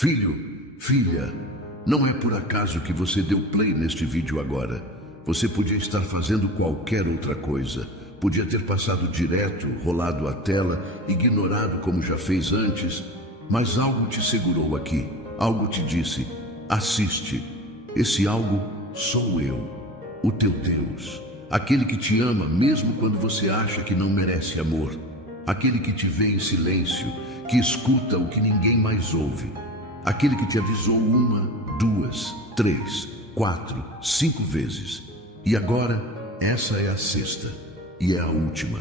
Filho, filha, não é por acaso que você deu play neste vídeo agora. Você podia estar fazendo qualquer outra coisa. Podia ter passado direto, rolado a tela, ignorado como já fez antes. Mas algo te segurou aqui. Algo te disse: assiste. Esse algo sou eu, o teu Deus. Aquele que te ama mesmo quando você acha que não merece amor. Aquele que te vê em silêncio, que escuta o que ninguém mais ouve. Aquele que te avisou 1, 2, 3, 4, 5 vezes. E agora, essa é a sexta e é a última.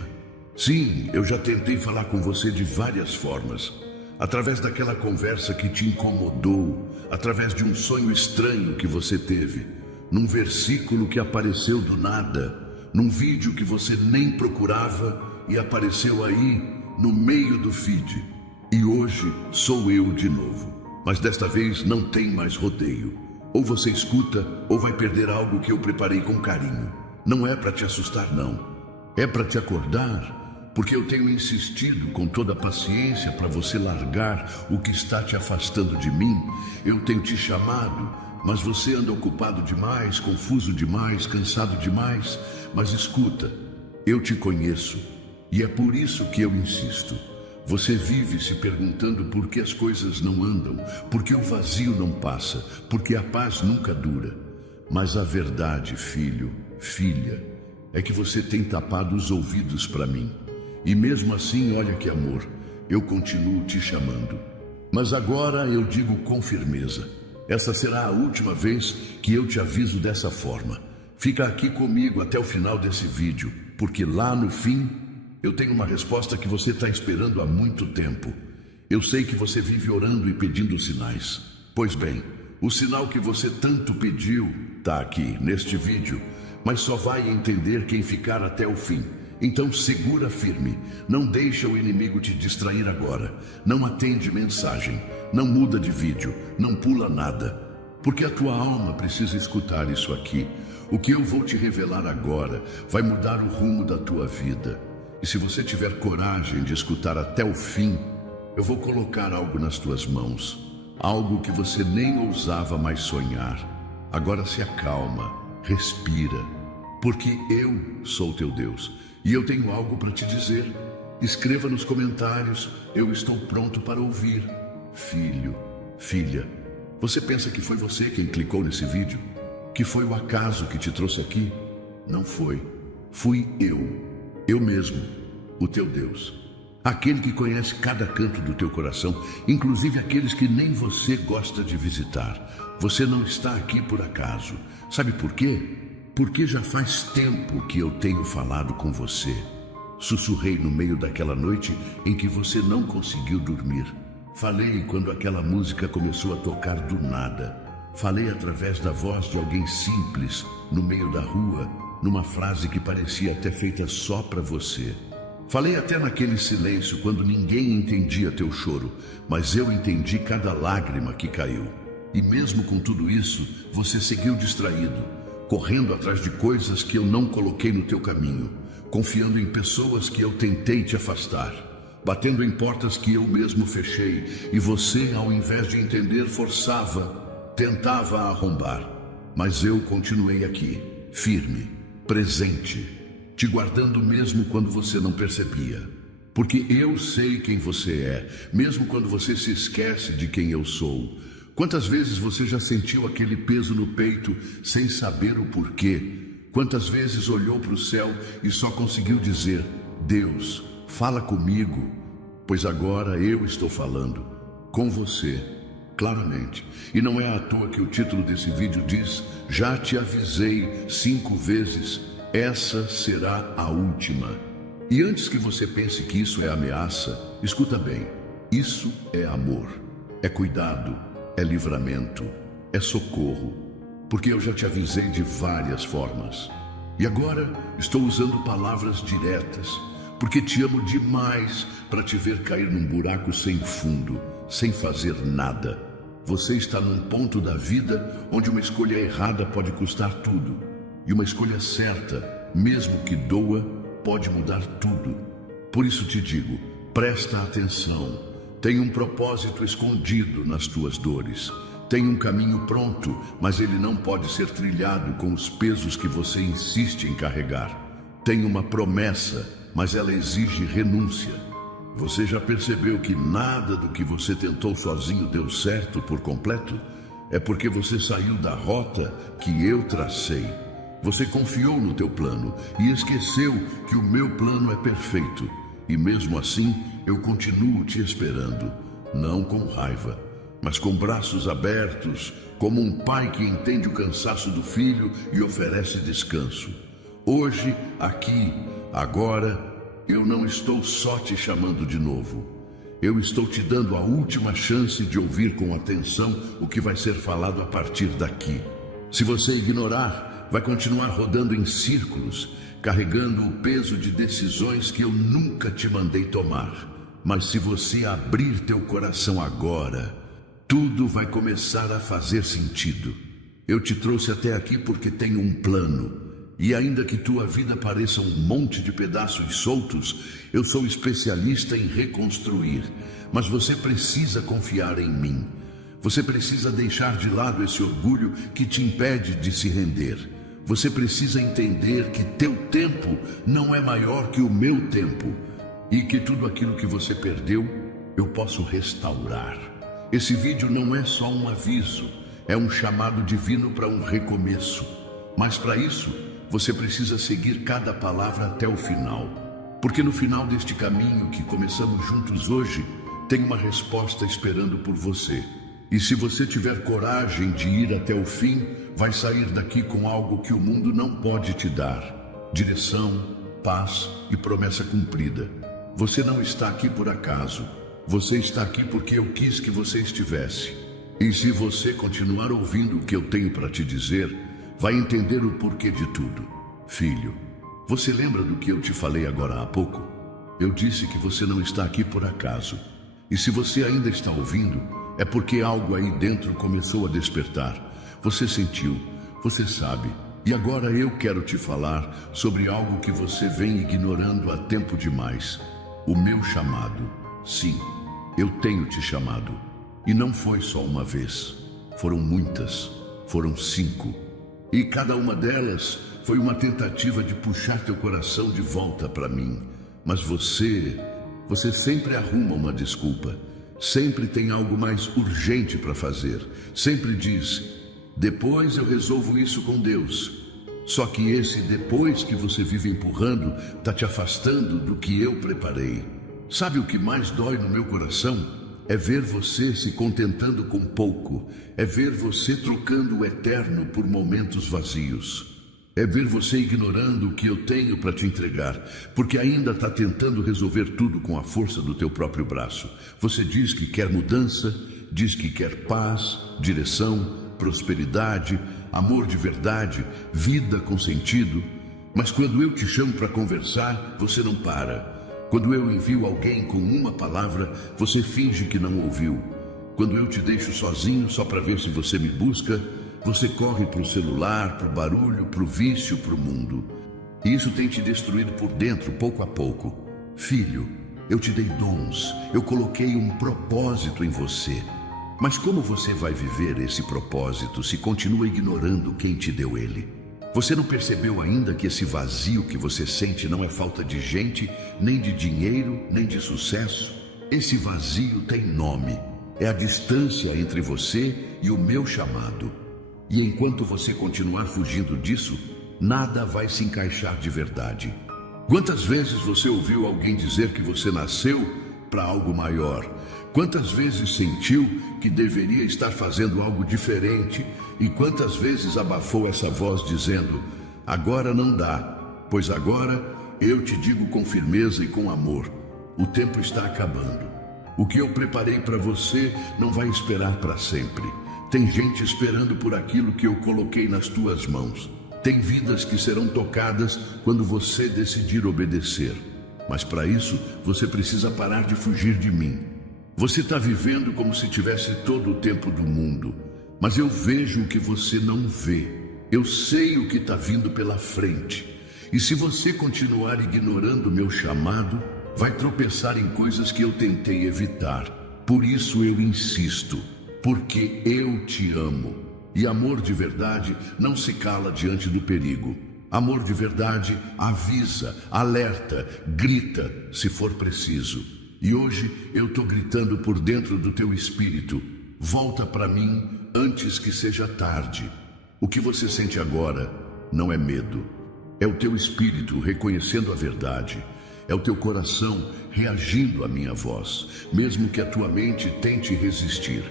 Sim, eu já tentei falar com você de várias formas. Através daquela conversa que te incomodou, através de um sonho estranho que você teve, num versículo que apareceu do nada, num vídeo que você nem procurava e apareceu aí no meio do feed. E hoje sou eu de novo. Mas desta vez não tem mais rodeio. Ou você escuta, ou vai perder algo que eu preparei com carinho. Não é para te assustar, não. É para te acordar, porque eu tenho insistido com toda a paciência para você largar o que está te afastando de mim. Eu tenho te chamado, mas você anda ocupado demais, confuso demais, cansado demais. Mas escuta, eu te conheço, e é por isso que eu insisto. Você vive se perguntando por que as coisas não andam, por que o vazio não passa, por que a paz nunca dura. Mas a verdade, filho, filha, é que você tem tapado os ouvidos para mim. E mesmo assim, olha que amor, eu continuo te chamando. Mas agora eu digo com firmeza, essa será a última vez que eu te aviso dessa forma. Fica aqui comigo até o final desse vídeo, porque lá no fim eu tenho uma resposta que você está esperando há muito tempo. Eu sei que você vive orando e pedindo sinais. Pois bem, o sinal que você tanto pediu está aqui, neste vídeo, mas só vai entender quem ficar até o fim. Então segura firme, não deixa o inimigo te distrair agora. Não atende mensagem, não muda de vídeo, não pula nada. Porque a tua alma precisa escutar isso aqui. O que eu vou te revelar agora vai mudar o rumo da tua vida. E se você tiver coragem de escutar até o fim, eu vou colocar algo nas tuas mãos. Algo que você nem ousava mais sonhar. Agora se acalma, respira. Porque eu sou teu Deus. E eu tenho algo para te dizer. Escreva nos comentários, eu estou pronto para ouvir. Filho, filha, você pensa que foi você quem clicou nesse vídeo? Que foi o acaso que te trouxe aqui? Não foi. Fui eu mesmo, o teu Deus. Aquele que conhece cada canto do teu coração, inclusive aqueles que nem você gosta de visitar. Você não está aqui por acaso. Sabe por quê? Porque já faz tempo que eu tenho falado com você. Sussurrei no meio daquela noite em que você não conseguiu dormir. Falei quando aquela música começou a tocar do nada. Falei através da voz de alguém simples, no meio da rua, numa frase que parecia até feita só para você. Falei até naquele silêncio quando ninguém entendia teu choro, mas eu entendi cada lágrima que caiu. E mesmo com tudo isso, você seguiu distraído, correndo atrás de coisas que eu não coloquei no teu caminho, confiando em pessoas que eu tentei te afastar, batendo em portas que eu mesmo fechei, e você, ao invés de entender, forçava, tentava arrombar. Mas eu continuei aqui, firme, presente, te guardando mesmo quando você não percebia. Porque eu sei quem você é, mesmo quando você se esquece de quem eu sou. Quantas vezes você já sentiu aquele peso no peito sem saber o porquê? Quantas vezes olhou para o céu e só conseguiu dizer: Deus, fala comigo? Pois agora eu estou falando com você, claramente. E não é à toa que o título desse vídeo diz: já te avisei 5 vezes, essa será a última. E antes que você pense que isso é ameaça, escuta bem, isso é amor, é cuidado, é livramento, é socorro, porque eu já te avisei de várias formas. E agora estou usando palavras diretas, porque te amo demais para te ver cair num buraco sem fundo, sem fazer nada. Você está num ponto da vida onde uma escolha errada pode custar tudo. E uma escolha certa, mesmo que doa, pode mudar tudo. Por isso te digo, presta atenção. Tem um propósito escondido nas tuas dores. Tem um caminho pronto, mas ele não pode ser trilhado com os pesos que você insiste em carregar. Tem uma promessa, mas ela exige renúncia. Você já percebeu que nada do que você tentou sozinho deu certo por completo? É porque você saiu da rota que eu tracei. Você confiou no teu plano e esqueceu que o meu plano é perfeito. E mesmo assim, eu continuo te esperando, não com raiva, mas com braços abertos, como um pai que entende o cansaço do filho e oferece descanso. Hoje, aqui, agora, eu não estou só te chamando de novo. Eu estou te dando a última chance de ouvir com atenção o que vai ser falado a partir daqui. Se você ignorar, vai continuar rodando em círculos, carregando o peso de decisões que eu nunca te mandei tomar. Mas se você abrir teu coração agora, tudo vai começar a fazer sentido. Eu te trouxe até aqui porque tenho um plano. E ainda que tua vida pareça um monte de pedaços soltos, eu sou especialista em reconstruir. Mas você precisa confiar em mim. Você precisa deixar de lado esse orgulho que te impede de se render. Você precisa entender que teu tempo não é maior que o meu tempo. E que tudo aquilo que você perdeu, eu posso restaurar. Esse vídeo não é só um aviso, é um chamado divino para um recomeço. Mas para isso, você precisa seguir cada palavra até o final. Porque no final deste caminho que começamos juntos hoje, tem uma resposta esperando por você. E se você tiver coragem de ir até o fim, vai sair daqui com algo que o mundo não pode te dar: direção, paz e promessa cumprida. Você não está aqui por acaso. Você está aqui porque eu quis que você estivesse. E se você continuar ouvindo o que eu tenho para te dizer, vai entender o porquê de tudo. Filho, você lembra do que eu te falei agora há pouco? Eu disse que você não está aqui por acaso. E se você ainda está ouvindo, é porque algo aí dentro começou a despertar. Você sentiu, você sabe. E agora eu quero te falar sobre algo que você vem ignorando há tempo demais. O meu chamado. Sim, eu tenho te chamado. E não foi só uma vez. Foram muitas. Foram 5. E cada uma delas foi uma tentativa de puxar teu coração de volta para mim. Mas você sempre arruma uma desculpa. Sempre tem algo mais urgente para fazer. Sempre diz: depois eu resolvo isso com Deus. Só que esse depois que você vive empurrando está te afastando do que eu preparei. Sabe o que mais dói no meu coração? É ver você se contentando com pouco. É ver você trocando o eterno por momentos vazios. É ver você ignorando o que eu tenho para te entregar, porque ainda está tentando resolver tudo com a força do teu próprio braço. Você diz que quer mudança, diz que quer paz, direção, prosperidade, amor de verdade, vida com sentido. Mas quando eu te chamo para conversar, você não para. Quando eu envio alguém com uma palavra, você finge que não ouviu. Quando eu te deixo sozinho só para ver se você me busca, você corre para o celular, para o barulho, para o vício, para o mundo. E isso tem te destruído por dentro, pouco a pouco. Filho, eu te dei dons, eu coloquei um propósito em você. Mas como você vai viver esse propósito se continua ignorando quem te deu ele? Você não percebeu ainda que esse vazio que você sente não é falta de gente, nem de dinheiro, nem de sucesso? Esse vazio tem nome. É a distância entre você e o meu chamado. E enquanto você continuar fugindo disso, nada vai se encaixar de verdade. Quantas vezes você ouviu alguém dizer que você nasceu para algo maior? Quantas vezes sentiu que deveria estar fazendo algo diferente? E quantas vezes abafou essa voz dizendo: agora não dá, pois agora eu te digo com firmeza e com amor: o tempo está acabando. O que eu preparei para você não vai esperar para sempre. Tem gente esperando por aquilo que eu coloquei nas tuas mãos. Tem vidas que serão tocadas quando você decidir obedecer. Mas para isso, você precisa parar de fugir de mim. Você está vivendo como se tivesse todo o tempo do mundo. Mas eu vejo o que você não vê. Eu sei o que está vindo pela frente. E se você continuar ignorando meu chamado, vai tropeçar em coisas que eu tentei evitar. Por isso eu insisto, porque eu te amo. E amor de verdade não se cala diante do perigo. Amor de verdade avisa, alerta, grita, se for preciso. E hoje eu estou gritando por dentro do teu espírito. Volta para mim antes que seja tarde. O que você sente agora não é medo. É o teu espírito reconhecendo a verdade. É o teu coração reagindo à minha voz, mesmo que a tua mente tente resistir.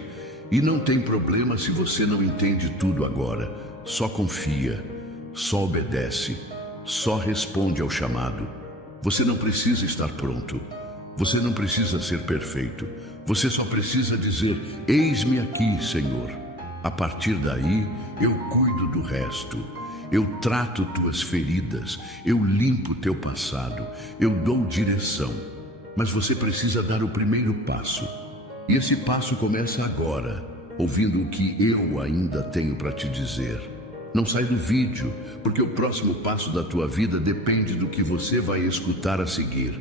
E não tem problema se você não entende tudo agora. Só confia, só obedece, só responde ao chamado. Você não precisa estar pronto. Você não precisa ser perfeito. Você só precisa dizer: eis-me aqui, Senhor. A partir daí, eu cuido do resto. Eu trato tuas feridas, eu limpo teu passado, eu dou direção. Mas você precisa dar o primeiro passo. E esse passo começa agora, ouvindo o que eu ainda tenho para te dizer. Não sai do vídeo, porque o próximo passo da tua vida depende do que você vai escutar a seguir.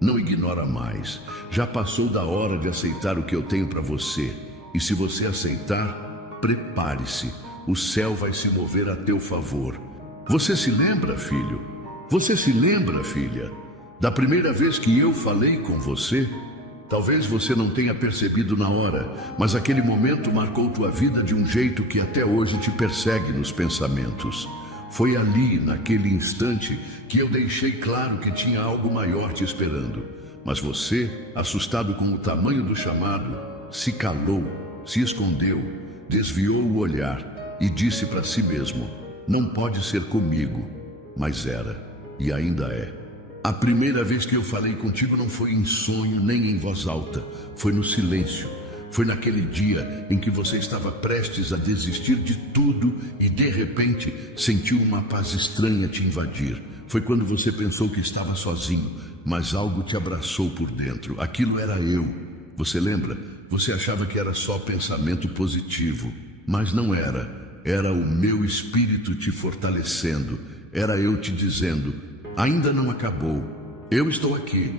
Não ignora mais. Já passou da hora de aceitar o que eu tenho para você. E se você aceitar, prepare-se. O céu vai se mover a teu favor. Você se lembra, filho? Você se lembra, filha, da primeira vez que eu falei com você? Talvez você não tenha percebido na hora, mas aquele momento marcou tua vida de um jeito que até hoje te persegue nos pensamentos. Foi ali, naquele instante, que eu deixei claro que tinha algo maior te esperando. Mas você, assustado com o tamanho do chamado, se calou, se escondeu, desviou o olhar e disse para si mesmo: não pode ser comigo. Mas era, e ainda é. A primeira vez que eu falei contigo não foi em sonho nem em voz alta, foi no silêncio. Foi naquele dia em que você estava prestes a desistir de tudo e de repente sentiu uma paz estranha te invadir. Foi quando você pensou que estava sozinho, mas algo te abraçou por dentro. Aquilo era eu. Você lembra? Você achava que era só pensamento positivo, mas não era. Era o meu espírito te fortalecendo. Era eu te dizendo: ainda não acabou. Eu estou aqui.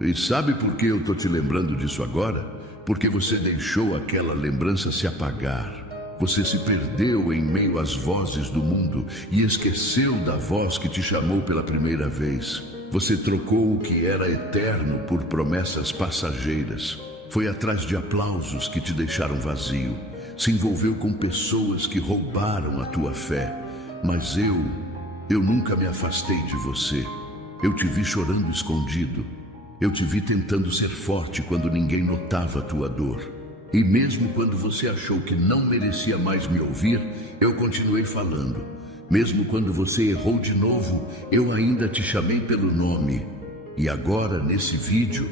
E sabe por que eu estou te lembrando disso agora? Porque você deixou aquela lembrança se apagar. Você se perdeu em meio às vozes do mundo e esqueceu da voz que te chamou pela primeira vez. Você trocou o que era eterno por promessas passageiras. Foi atrás de aplausos que te deixaram vazio. Se envolveu com pessoas que roubaram a tua fé. Mas eu nunca me afastei de você. Eu te vi chorando escondido. Eu te vi tentando ser forte quando ninguém notava a tua dor. E mesmo quando você achou que não merecia mais me ouvir, eu continuei falando. Mesmo quando você errou de novo, eu ainda te chamei pelo nome. E agora, nesse vídeo,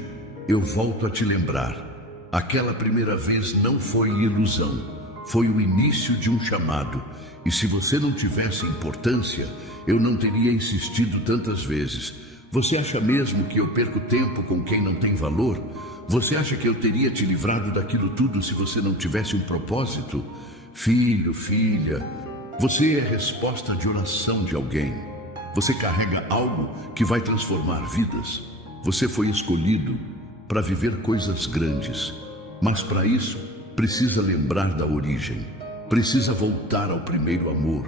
eu volto a te lembrar. Aquela primeira vez não foi ilusão. Foi o início de um chamado. E se você não tivesse importância, eu não teria insistido tantas vezes. Você acha mesmo que eu perco tempo com quem não tem valor? Você acha que eu teria te livrado daquilo tudo se você não tivesse um propósito? Filho, filha, você é resposta de oração de alguém. Você carrega algo que vai transformar vidas. Você foi escolhido para viver coisas grandes. Mas para isso, precisa lembrar da origem. Precisa voltar ao primeiro amor.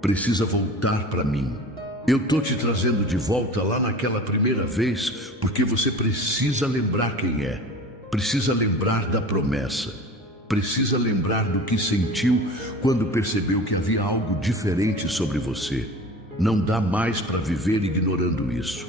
Precisa voltar para mim. Eu tô te trazendo de volta lá naquela primeira vez, porque você precisa lembrar quem é. Precisa lembrar da promessa. Precisa lembrar do que sentiu quando percebeu que havia algo diferente sobre você. Não dá mais para viver ignorando isso.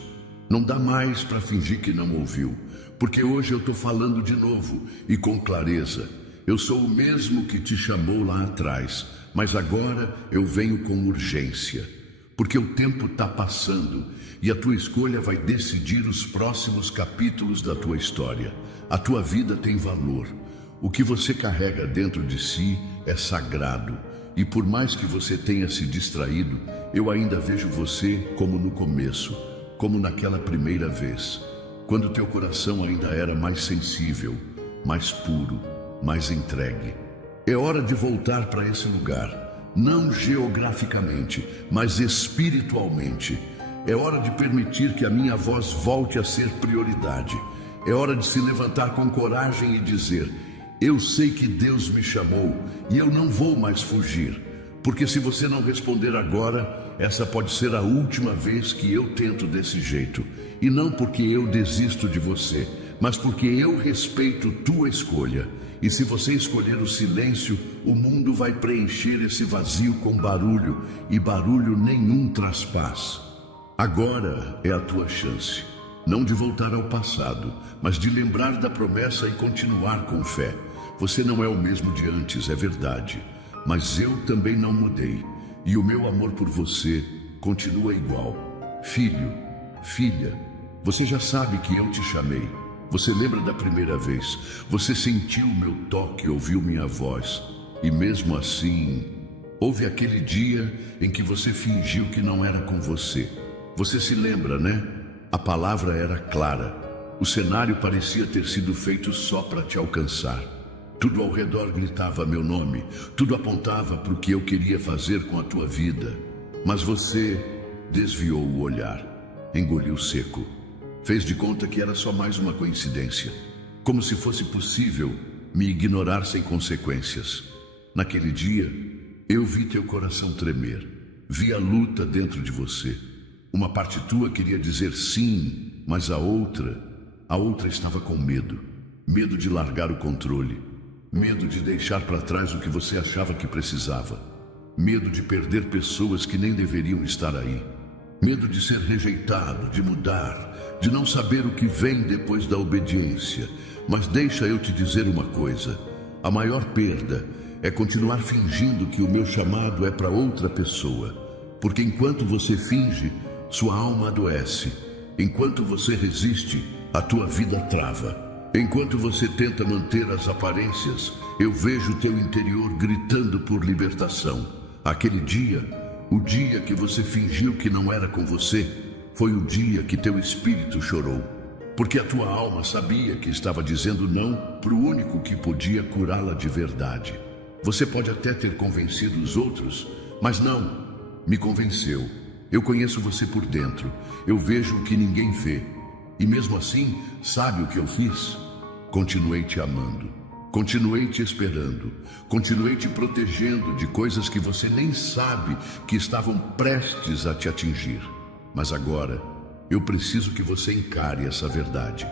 Não dá mais para fingir que não ouviu, porque hoje eu tô falando de novo e com clareza. Eu sou o mesmo que te chamou lá atrás, mas agora eu venho com urgência. Porque o tempo está passando e a tua escolha vai decidir os próximos capítulos da tua história. A tua vida tem valor. O que você carrega dentro de si é sagrado. E por mais que você tenha se distraído, eu ainda vejo você como no começo, como naquela primeira vez, quando teu coração ainda era mais sensível, mais puro, mais entregue. É hora de voltar para esse lugar. Não geograficamente, mas espiritualmente. É hora de permitir que a minha voz volte a ser prioridade. É hora de se levantar com coragem e dizer: eu sei que Deus me chamou e eu não vou mais fugir. Porque se você não responder agora, essa pode ser a última vez que eu tento desse jeito. E não porque eu desisto de você, mas porque eu respeito tua escolha. E se você escolher o silêncio, o mundo vai preencher esse vazio com barulho, e barulho nenhum traz paz. Agora é a tua chance, não de voltar ao passado, mas de lembrar da promessa e continuar com fé. Você não é o mesmo de antes, é verdade, mas eu também não mudei, e o meu amor por você continua igual. Filho, filha, você já sabe que eu te chamei. Você lembra da primeira vez? Você sentiu meu toque, ouviu minha voz. E mesmo assim, houve aquele dia em que você fingiu que não era com você. Você se lembra, né? A palavra era clara. O cenário parecia ter sido feito só para te alcançar. Tudo ao redor gritava meu nome. Tudo apontava para o que eu queria fazer com a tua vida. Mas você desviou o olhar, engoliu seco. Fez de conta que era só mais uma coincidência, como se fosse possível me ignorar sem consequências. Naquele dia, eu vi teu coração tremer, vi a luta dentro de você. Uma parte tua queria dizer sim, mas a outra estava com medo. Medo de largar o controle, medo de deixar para trás o que você achava que precisava, medo de perder pessoas que nem deveriam estar aí. Medo de ser rejeitado, de mudar, de não saber o que vem depois da obediência. Mas deixa eu te dizer uma coisa: a maior perda é continuar fingindo que o meu chamado é para outra pessoa. Porque enquanto você finge, sua alma adoece. Enquanto você resiste, a tua vida trava. Enquanto você tenta manter as aparências, eu vejo teu interior gritando por libertação. Aquele dia, o dia que você fingiu que não era com você, foi o dia que teu espírito chorou. Porque a tua alma sabia que estava dizendo não para o único que podia curá-la de verdade. Você pode até ter convencido os outros, mas não, me convenceu. Eu conheço você por dentro, eu vejo o que ninguém vê. E mesmo assim, sabe o que eu fiz? Continuei te amando. Continuei te esperando, continuei te protegendo de coisas que você nem sabe que estavam prestes a te atingir. Mas agora, eu preciso que você encare essa verdade.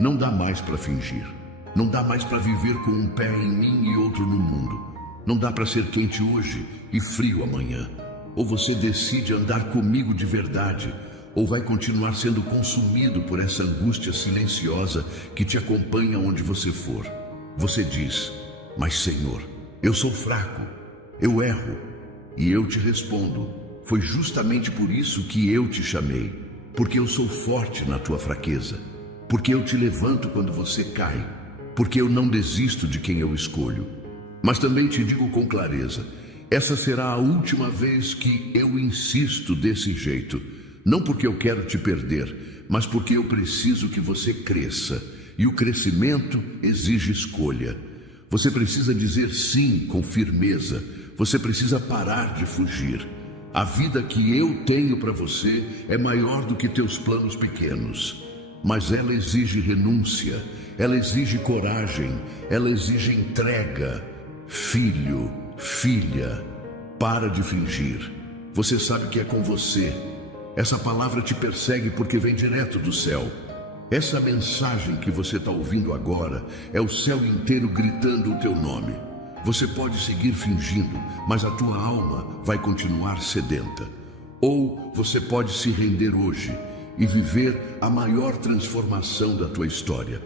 Não dá mais para fingir. Não dá mais para viver com um pé em mim e outro no mundo. Não dá para ser quente hoje e frio amanhã. Ou você decide andar comigo de verdade, ou vai continuar sendo consumido por essa angústia silenciosa que te acompanha onde você for. Você diz: mas Senhor, eu sou fraco, eu erro. E eu te respondo: foi justamente por isso que eu te chamei, porque eu sou forte na tua fraqueza, porque eu te levanto quando você cai, porque eu não desisto de quem eu escolho. Mas também te digo com clareza, essa será a última vez que eu insisto desse jeito, não porque eu quero te perder, mas porque eu preciso que você cresça. E o crescimento exige escolha. Você precisa dizer sim com firmeza. Você precisa parar de fugir. A vida que eu tenho para você é maior do que teus planos pequenos. Mas ela exige renúncia, ela exige coragem, ela exige entrega. Filho, filha, para de fingir. Você sabe que é com você. Essa palavra te persegue porque vem direto do céu. Essa mensagem que você está ouvindo agora é o céu inteiro gritando o teu nome. Você pode seguir fingindo, mas a tua alma vai continuar sedenta. Ou você pode se render hoje e viver a maior transformação da tua história.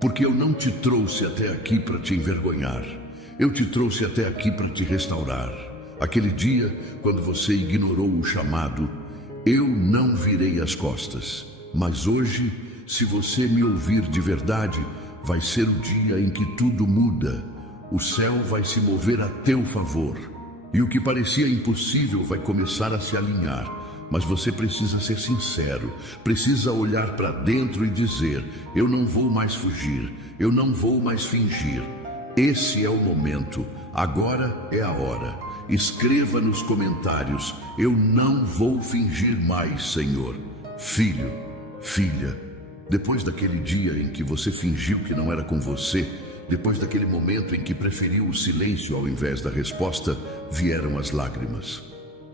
Porque eu não te trouxe até aqui para te envergonhar. Eu te trouxe até aqui para te restaurar. Aquele dia, quando você ignorou o chamado, eu não virei as costas. Mas hoje, se você me ouvir de verdade, vai ser o dia em que tudo muda. O céu vai se mover a teu favor. E o que parecia impossível vai começar a se alinhar. Mas você precisa ser sincero, precisa olhar para dentro e dizer: eu não vou mais fugir, eu não vou mais fingir. Esse é o momento, agora é a hora. Escreva nos comentários: eu não vou fingir mais, Senhor. Filho, filha, Depois daquele dia em que você fingiu que não era com você, depois daquele momento em que preferiu o silêncio ao invés da resposta, vieram as lágrimas.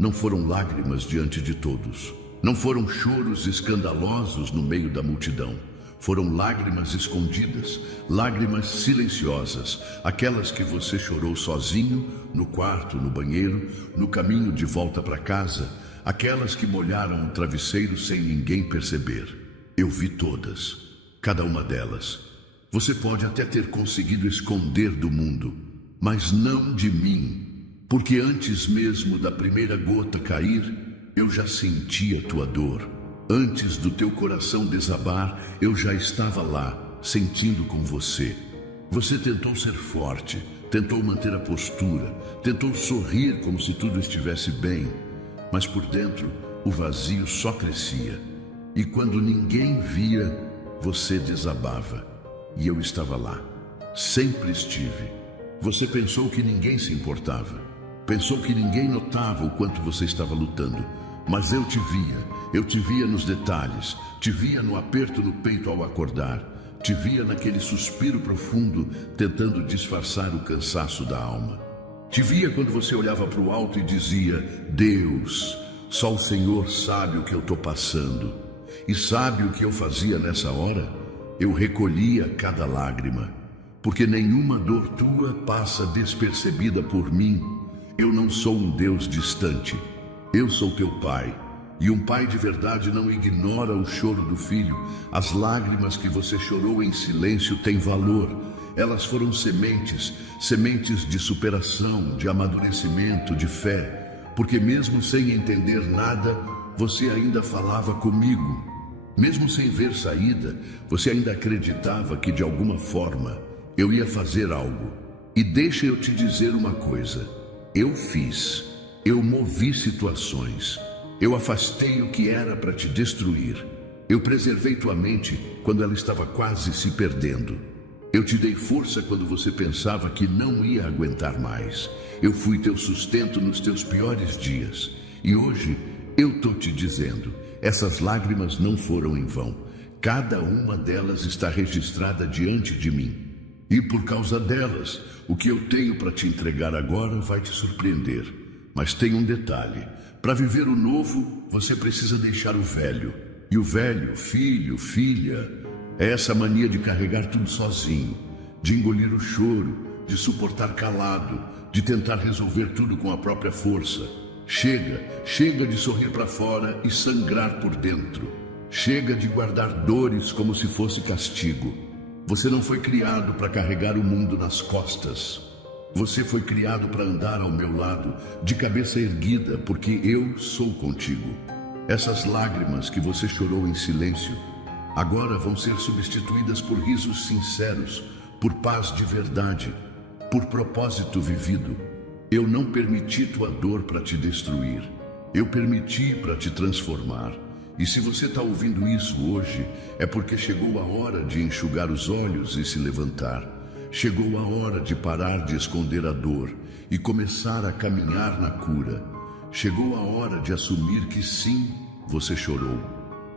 Não foram lágrimas diante de todos. Não foram choros escandalosos no meio da multidão. Foram lágrimas escondidas, lágrimas silenciosas, aquelas que você chorou sozinho, no quarto, no banheiro, no caminho de volta para casa, aquelas que molharam o travesseiro sem ninguém perceber. Eu vi todas, cada uma delas. Você pode até ter conseguido esconder do mundo, mas não de mim, porque antes mesmo da primeira gota cair, eu já sentia tua dor. Antes do teu coração desabar, eu já estava lá, sentindo com você. Você tentou ser forte, tentou manter a postura, tentou sorrir como se tudo estivesse bem, mas por dentro o vazio só crescia. E quando ninguém via, você desabava. E eu estava lá, sempre estive. Você pensou que ninguém se importava, pensou que ninguém notava o quanto você estava lutando. Mas eu te via nos detalhes, te via no aperto no peito ao acordar, te via naquele suspiro profundo tentando disfarçar o cansaço da alma. Te via quando você olhava para o alto e dizia: Deus, só o Senhor sabe o que eu estou passando. E sabe o que eu fazia nessa hora? Eu recolhia cada lágrima, porque nenhuma dor tua passa despercebida por mim. Eu não sou um Deus distante. Eu sou teu pai, e um pai de verdade não ignora o choro do filho. As lágrimas que você chorou em silêncio têm valor. Elas foram sementes, sementes de superação, de amadurecimento, de fé. Porque mesmo sem entender nada, você ainda falava comigo. Mesmo sem ver saída, você ainda acreditava que de alguma forma eu ia fazer algo. E deixa eu te dizer uma coisa, eu fiz. Eu movi situações. Eu afastei o que era para te destruir. Eu preservei tua mente quando ela estava quase se perdendo. Eu te dei força quando você pensava que não ia aguentar mais. Eu fui teu sustento nos teus piores dias. E hoje eu tô te dizendo, essas lágrimas não foram em vão. Cada uma delas está registrada diante de mim. E por causa delas, o que eu tenho para te entregar agora vai te surpreender. Mas tem um detalhe, para viver o novo, você precisa deixar o velho. E o velho, filho, filha, é essa mania de carregar tudo sozinho, de engolir o choro, de suportar calado, de tentar resolver tudo com a própria força. Chega de sorrir para fora e sangrar por dentro. Chega de guardar dores como se fosse castigo. Você não foi criado para carregar o mundo nas costas. Você foi criado para andar ao meu lado, de cabeça erguida, porque eu sou contigo. Essas lágrimas que você chorou em silêncio, agora vão ser substituídas por risos sinceros, por paz de verdade, por propósito vivido. Eu não permiti tua dor para te destruir. Eu permiti para te transformar. E se você está ouvindo isso hoje, é porque chegou a hora de enxugar os olhos e se levantar. Chegou a hora de parar de esconder a dor e começar a caminhar na cura. Chegou a hora de assumir que sim, você chorou,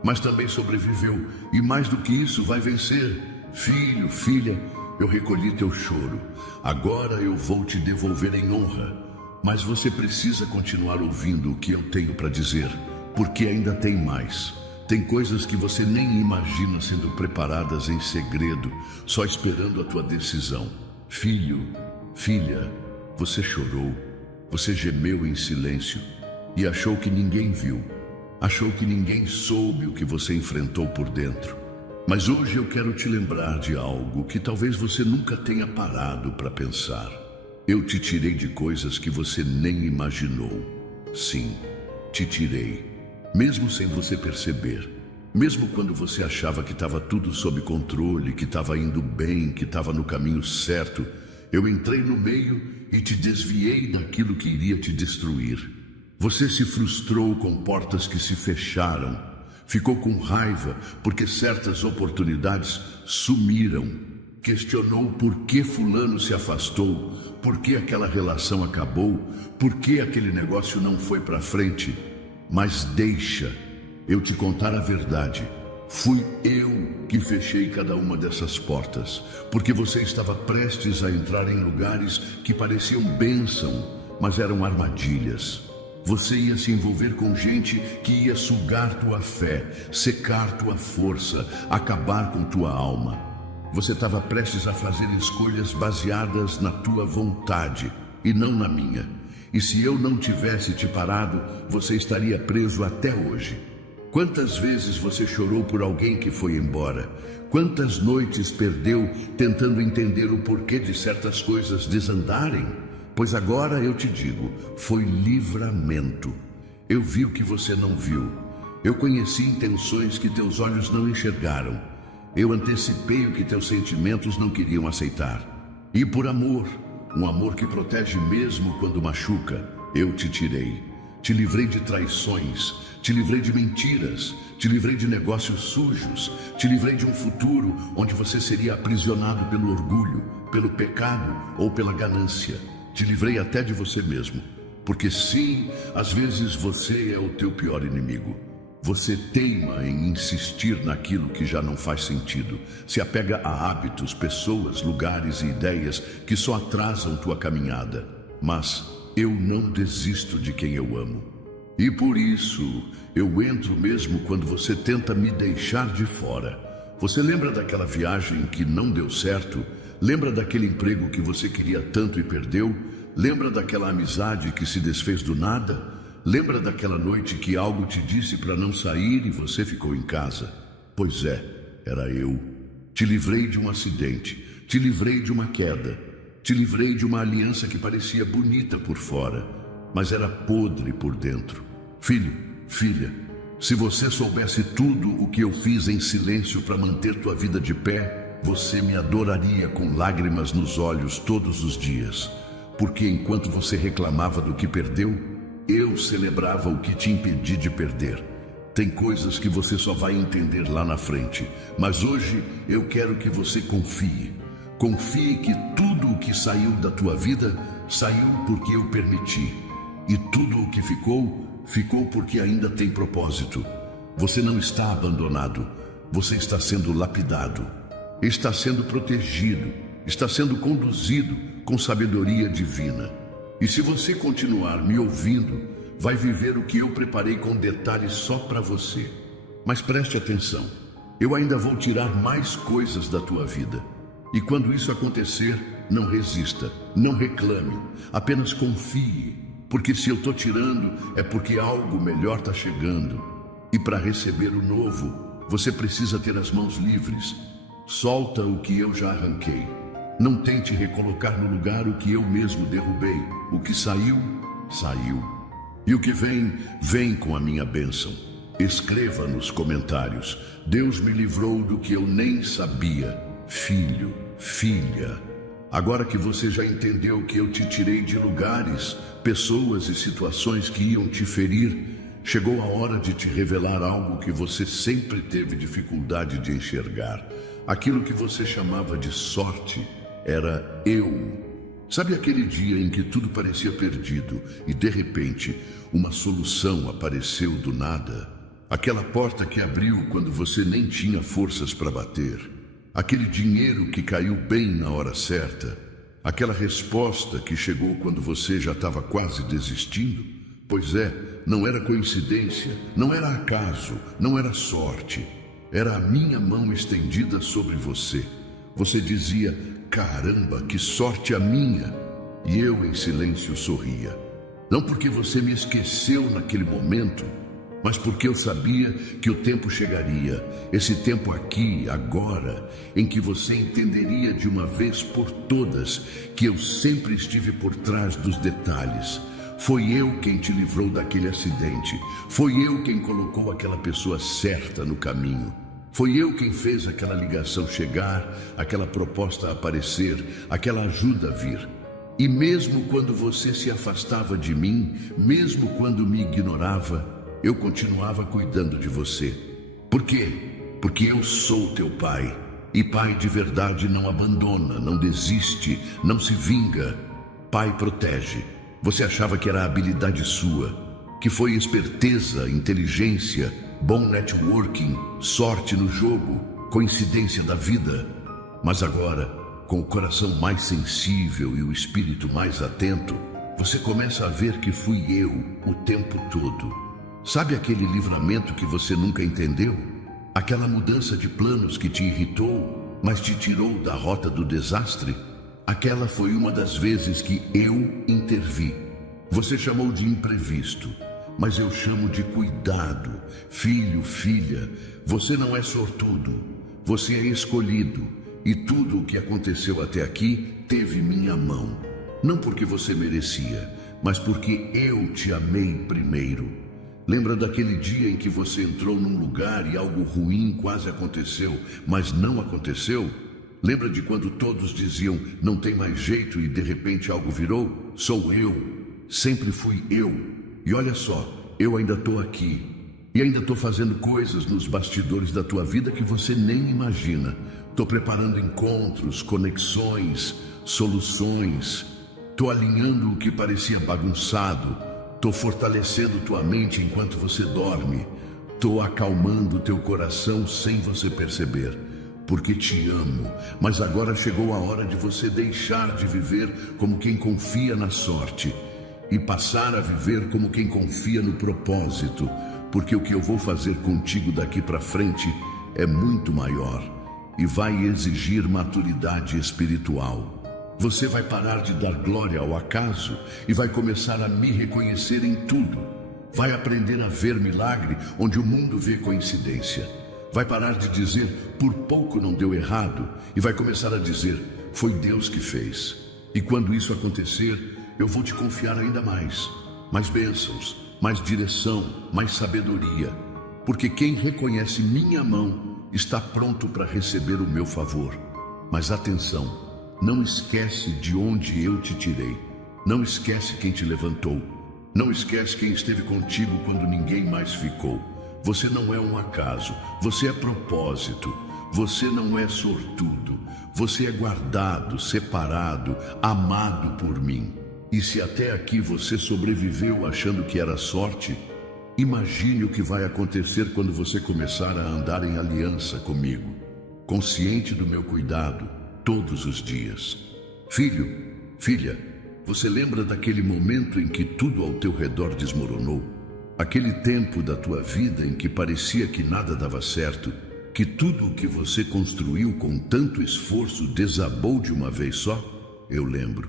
mas também sobreviveu e mais do que isso vai vencer. Filho, filha, eu recolhi teu choro. Agora eu vou te devolver em honra. Mas você precisa continuar ouvindo o que eu tenho para dizer, porque ainda tem mais. Tem coisas que você nem imagina sendo preparadas em segredo, só esperando a tua decisão. Filho, filha, você chorou, você gemeu em silêncio e achou que ninguém viu. Achou que ninguém soube o que você enfrentou por dentro. Mas hoje eu quero te lembrar de algo que talvez você nunca tenha parado para pensar. Eu te tirei de coisas que você nem imaginou. Sim, te tirei. Mesmo sem você perceber, mesmo quando você achava que estava tudo sob controle, que estava indo bem, que estava no caminho certo, eu entrei no meio e te desviei daquilo que iria te destruir. Você se frustrou com portas que se fecharam, ficou com raiva porque certas oportunidades sumiram, questionou por que fulano se afastou, por que aquela relação acabou, por que aquele negócio não foi para frente. Mas deixa eu te contar a verdade. Fui eu que fechei cada uma dessas portas, porque você estava prestes a entrar em lugares que pareciam bênção, mas eram armadilhas. Você ia se envolver com gente que ia sugar tua fé, secar tua força, acabar com tua alma. Você estava prestes a fazer escolhas baseadas na tua vontade e não na minha. E se eu não tivesse te parado, você estaria preso até hoje. Quantas vezes você chorou por alguém que foi embora? Quantas noites perdeu tentando entender o porquê de certas coisas desandarem? Pois agora eu te digo, foi livramento. Eu vi o que você não viu. Eu conheci intenções que teus olhos não enxergaram. Eu antecipei o que teus sentimentos não queriam aceitar. E por amor, um amor que protege mesmo quando machuca, eu te tirei. Te livrei de traições, te livrei de mentiras, te livrei de negócios sujos, te livrei de um futuro onde você seria aprisionado pelo orgulho, pelo pecado ou pela ganância. Te livrei até de você mesmo, porque sim, às vezes você é o teu pior inimigo. Você teima em insistir naquilo que já não faz sentido, se apega a hábitos, pessoas, lugares e ideias que só atrasam tua caminhada. Mas eu não desisto de quem eu amo. E por isso, eu entro mesmo quando você tenta me deixar de fora. Você lembra daquela viagem que não deu certo? Lembra daquele emprego que você queria tanto e perdeu? Lembra daquela amizade que se desfez do nada? Lembra daquela noite que algo te disse para não sair e você ficou em casa? Pois é, era eu. Te livrei de um acidente, te livrei de uma queda, te livrei de uma aliança que parecia bonita por fora, mas era podre por dentro. Filho, filha, se você soubesse tudo o que eu fiz em silêncio para manter tua vida de pé, você me adoraria com lágrimas nos olhos todos os dias. Porque enquanto você reclamava do que perdeu, eu celebrava o que te impedi de perder. Tem coisas que você só vai entender lá na frente, mas hoje eu quero que você confie. Confie que tudo o que saiu da tua vida, saiu porque eu permiti. E tudo o que ficou, ficou porque ainda tem propósito. Você não está abandonado, você está sendo lapidado. Está sendo protegido, está sendo conduzido com sabedoria divina. E se você continuar me ouvindo, vai viver o que eu preparei com detalhes só para você. Mas preste atenção, eu ainda vou tirar mais coisas da tua vida. E quando isso acontecer, não resista, não reclame, apenas confie. Porque se eu estou tirando, é porque algo melhor está chegando. E para receber o novo, você precisa ter as mãos livres. Solta o que eu já arranquei. Não tente recolocar no lugar o que eu mesmo derrubei. O que saiu, saiu. E o que vem, vem com a minha bênção. Escreva nos comentários: Deus me livrou do que eu nem sabia. Filho, filha, agora que você já entendeu que eu te tirei de lugares, pessoas e situações que iam te ferir, chegou a hora de te revelar algo que você sempre teve dificuldade de enxergar. Aquilo que você chamava de sorte era eu. Sabe aquele dia em que tudo parecia perdido e de repente uma solução apareceu do nada? Aquela porta que abriu quando você nem tinha forças para bater. Aquele dinheiro que caiu bem na hora certa. Aquela resposta que chegou quando você já estava quase desistindo. Pois é, não era coincidência, não era acaso, não era sorte. Era a minha mão estendida sobre você. Você dizia: caramba, que sorte a minha! E eu em silêncio sorria. Não porque você me esqueceu naquele momento, mas porque eu sabia que o tempo chegaria, esse tempo aqui, agora, em que você entenderia de uma vez por todas que eu sempre estive por trás dos detalhes. Foi eu quem te livrou daquele acidente. Foi eu quem colocou aquela pessoa certa no caminho. Foi eu quem fez aquela ligação chegar, aquela proposta aparecer, aquela ajuda vir. E mesmo quando você se afastava de mim, mesmo quando me ignorava, eu continuava cuidando de você. Por quê? Porque eu sou teu pai. E pai de verdade não abandona, não desiste, não se vinga. Pai protege. Você achava que era habilidade sua, que foi esperteza, inteligência, bom networking, sorte no jogo, coincidência da vida. Mas agora, com o coração mais sensível e o espírito mais atento, você começa a ver que fui eu o tempo todo. Sabe aquele livramento que você nunca entendeu? Aquela mudança de planos que te irritou, mas te tirou da rota do desastre? Aquela foi uma das vezes que eu intervi. Você chamou de imprevisto, mas eu chamo de cuidado. Filho, filha, você não é sortudo, você é escolhido. E tudo o que aconteceu até aqui teve minha mão. Não porque você merecia, mas porque eu te amei primeiro. Lembra daquele dia em que você entrou num lugar e algo ruim quase aconteceu, mas não aconteceu? Lembra de quando todos diziam, não tem mais jeito, e de repente algo virou? Sou eu. Sempre fui eu. E olha só, eu ainda estou aqui. E ainda estou fazendo coisas nos bastidores da tua vida que você nem imagina. Estou preparando encontros, conexões, soluções. Estou alinhando o que parecia bagunçado. Estou fortalecendo tua mente enquanto você dorme. Estou acalmando teu coração sem você perceber. Porque te amo. Mas agora chegou a hora de você deixar de viver como quem confia na sorte e passar a viver como quem confia no propósito. Porque o que eu vou fazer contigo daqui para frente é muito maior e vai exigir maturidade espiritual. Você vai parar de dar glória ao acaso e vai começar a me reconhecer em tudo. Vai aprender a ver milagre onde o mundo vê coincidência. Vai parar de dizer, por pouco não deu errado, e vai começar a dizer, foi Deus que fez. E quando isso acontecer, eu vou te confiar ainda mais bênçãos, mais direção, mais sabedoria. Porque quem reconhece minha mão está pronto para receber o meu favor. Mas atenção, não esquece de onde eu te tirei. Não esquece quem te levantou. Não esquece quem esteve contigo quando ninguém mais ficou. Você não é um acaso, você é propósito. Você não é sortudo, você é guardado, separado, amado por mim. E se até aqui você sobreviveu achando que era sorte, imagine o que vai acontecer quando você começar a andar em aliança comigo, consciente do meu cuidado todos os dias. Filho, filha, você lembra daquele momento em que tudo ao teu redor desmoronou? Aquele tempo da tua vida em que parecia que nada dava certo, que tudo o que você construiu com tanto esforço desabou de uma vez só? Eu lembro,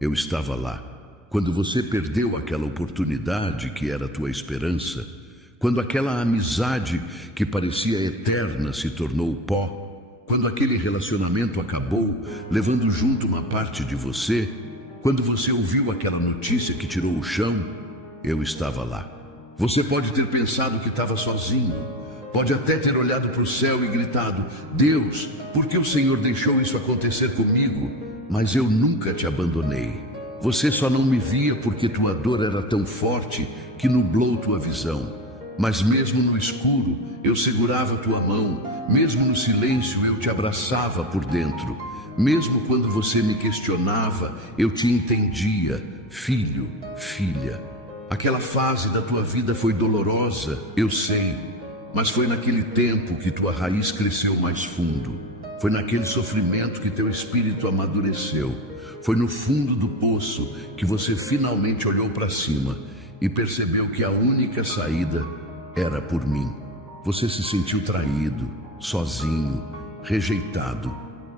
eu estava lá. Quando você perdeu aquela oportunidade que era a tua esperança, quando aquela amizade que parecia eterna se tornou pó, quando aquele relacionamento acabou, levando junto uma parte de você, quando você ouviu aquela notícia que tirou o chão, eu estava lá. Você pode ter pensado que estava sozinho, pode até ter olhado para o céu e gritado, Deus, por que o Senhor deixou isso acontecer comigo? Mas eu nunca te abandonei. Você só não me via porque tua dor era tão forte que nublou tua visão. Mas mesmo no escuro, eu segurava tua mão, mesmo no silêncio, eu te abraçava por dentro. Mesmo quando você me questionava, eu te entendia, filho, filha. Aquela fase da tua vida foi dolorosa, eu sei, mas foi naquele tempo que tua raiz cresceu mais fundo. Foi naquele sofrimento que teu espírito amadureceu. Foi no fundo do poço que você finalmente olhou para cima e percebeu que a única saída era por mim. Você se sentiu traído, sozinho, rejeitado.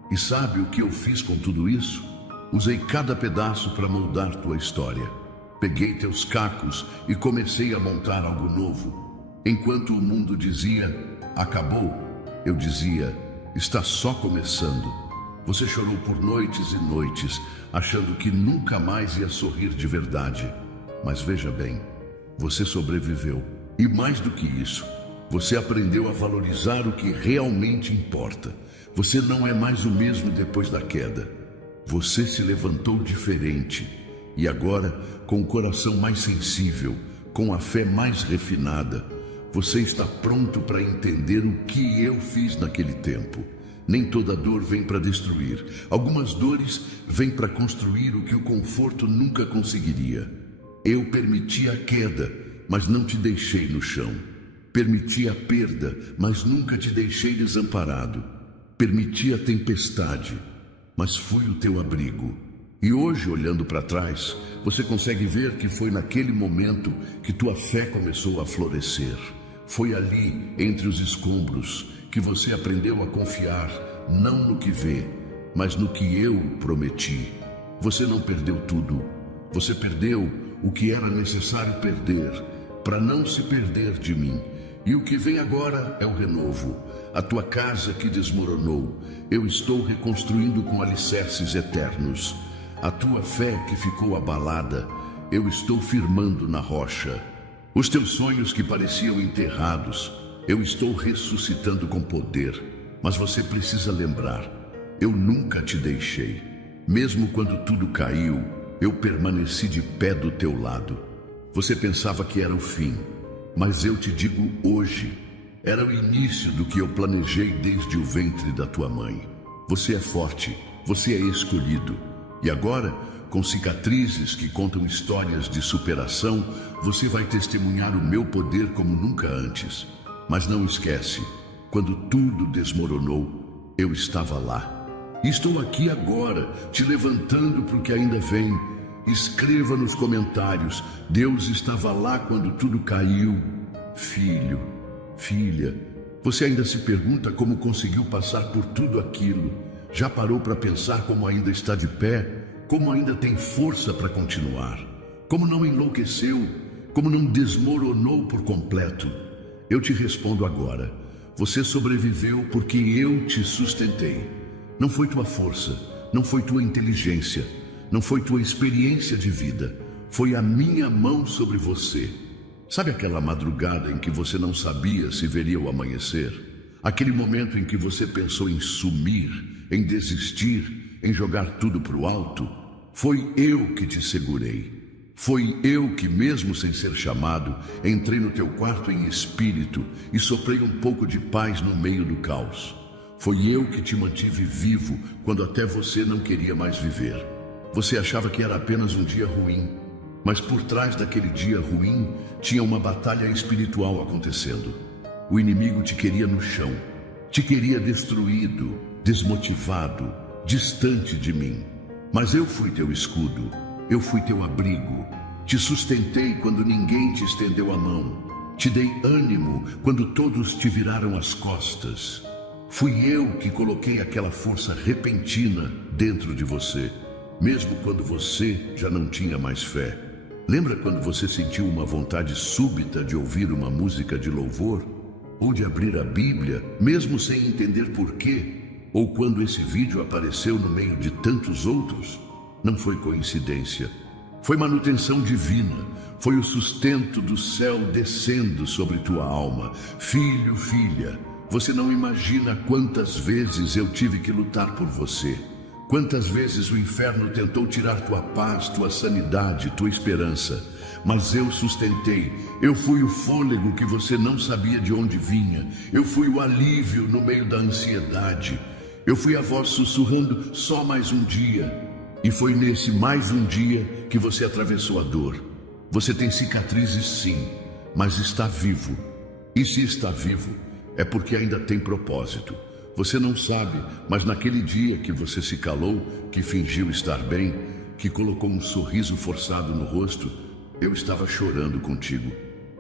E sabe o que eu fiz com tudo isso? Usei cada pedaço para moldar tua história. Peguei teus cacos e comecei a montar algo novo. Enquanto o mundo dizia, acabou, eu dizia, está só começando. Você chorou por noites e noites, achando que nunca mais ia sorrir de verdade. Mas veja bem, você sobreviveu. E mais do que isso, você aprendeu a valorizar o que realmente importa. Você não é mais o mesmo depois da queda. Você se levantou diferente. E agora, com o coração mais sensível, com a fé mais refinada, você está pronto para entender o que eu fiz naquele tempo. Nem toda dor vem para destruir. Algumas dores vêm para construir o que o conforto nunca conseguiria. Eu permiti a queda, mas não te deixei no chão. Permiti a perda, mas nunca te deixei desamparado. Permiti a tempestade, mas fui o teu abrigo. E hoje, olhando para trás, você consegue ver que foi naquele momento que tua fé começou a florescer. Foi ali, entre os escombros, que você aprendeu a confiar, não no que vê, mas no que eu prometi. Você não perdeu tudo. Você perdeu o que era necessário perder, para não se perder de mim. E o que vem agora é o renovo. A tua casa que desmoronou, eu estou reconstruindo com alicerces eternos. A tua fé que ficou abalada, eu estou firmando na rocha. Os teus sonhos que pareciam enterrados, eu estou ressuscitando com poder. Mas você precisa lembrar, eu nunca te deixei. Mesmo quando tudo caiu, eu permaneci de pé do teu lado. Você pensava que era o fim, mas eu te digo hoje, era o início do que eu planejei desde o ventre da tua mãe. Você é forte, você é escolhido. E agora, com cicatrizes que contam histórias de superação, você vai testemunhar o meu poder como nunca antes. Mas não esquece, quando tudo desmoronou, eu estava lá. E estou aqui agora, te levantando para o que ainda vem. Escreva nos comentários, Deus estava lá quando tudo caiu. Filho, filha, você ainda se pergunta como conseguiu passar por tudo aquilo? Já parou para pensar como ainda está de pé? Como ainda tem força para continuar? Como não enlouqueceu? Como não desmoronou por completo? Eu te respondo agora. Você sobreviveu porque eu te sustentei. Não foi tua força, não foi tua inteligência, não foi tua experiência de vida. Foi a minha mão sobre você. Sabe aquela madrugada em que você não sabia se veria o amanhecer? Aquele momento em que você pensou em sumir, em desistir, em jogar tudo para o alto? Foi eu que te segurei. Foi eu que, mesmo sem ser chamado, entrei no teu quarto em espírito e soprei um pouco de paz no meio do caos. Foi eu que te mantive vivo quando até você não queria mais viver. Você achava que era apenas um dia ruim, mas por trás daquele dia ruim tinha uma batalha espiritual acontecendo. O inimigo te queria no chão, te queria destruído, desmotivado, distante de mim. Mas eu fui teu escudo, eu fui teu abrigo. Te sustentei quando ninguém te estendeu a mão. Te dei ânimo quando todos te viraram as costas. Fui eu que coloquei aquela força repentina dentro de você, mesmo quando você já não tinha mais fé. Lembra quando você sentiu uma vontade súbita de ouvir uma música de louvor? Ou de abrir a Bíblia, mesmo sem entender porquê? Ou quando esse vídeo apareceu no meio de tantos outros? Não foi coincidência. Foi manutenção divina. Foi o sustento do céu descendo sobre tua alma. Filho, filha, você não imagina quantas vezes eu tive que lutar por você. Quantas vezes o inferno tentou tirar tua paz, tua sanidade, tua esperança. Mas eu sustentei. Eu fui o fôlego que você não sabia de onde vinha. Eu fui o alívio no meio da ansiedade. Eu fui a voz sussurrando só mais um dia. E foi nesse mais um dia que você atravessou a dor. Você tem cicatrizes sim, mas está vivo. E se está vivo, é porque ainda tem propósito. Você não sabe, mas naquele dia que você se calou, que fingiu estar bem, que colocou um sorriso forçado no rosto, eu estava chorando contigo.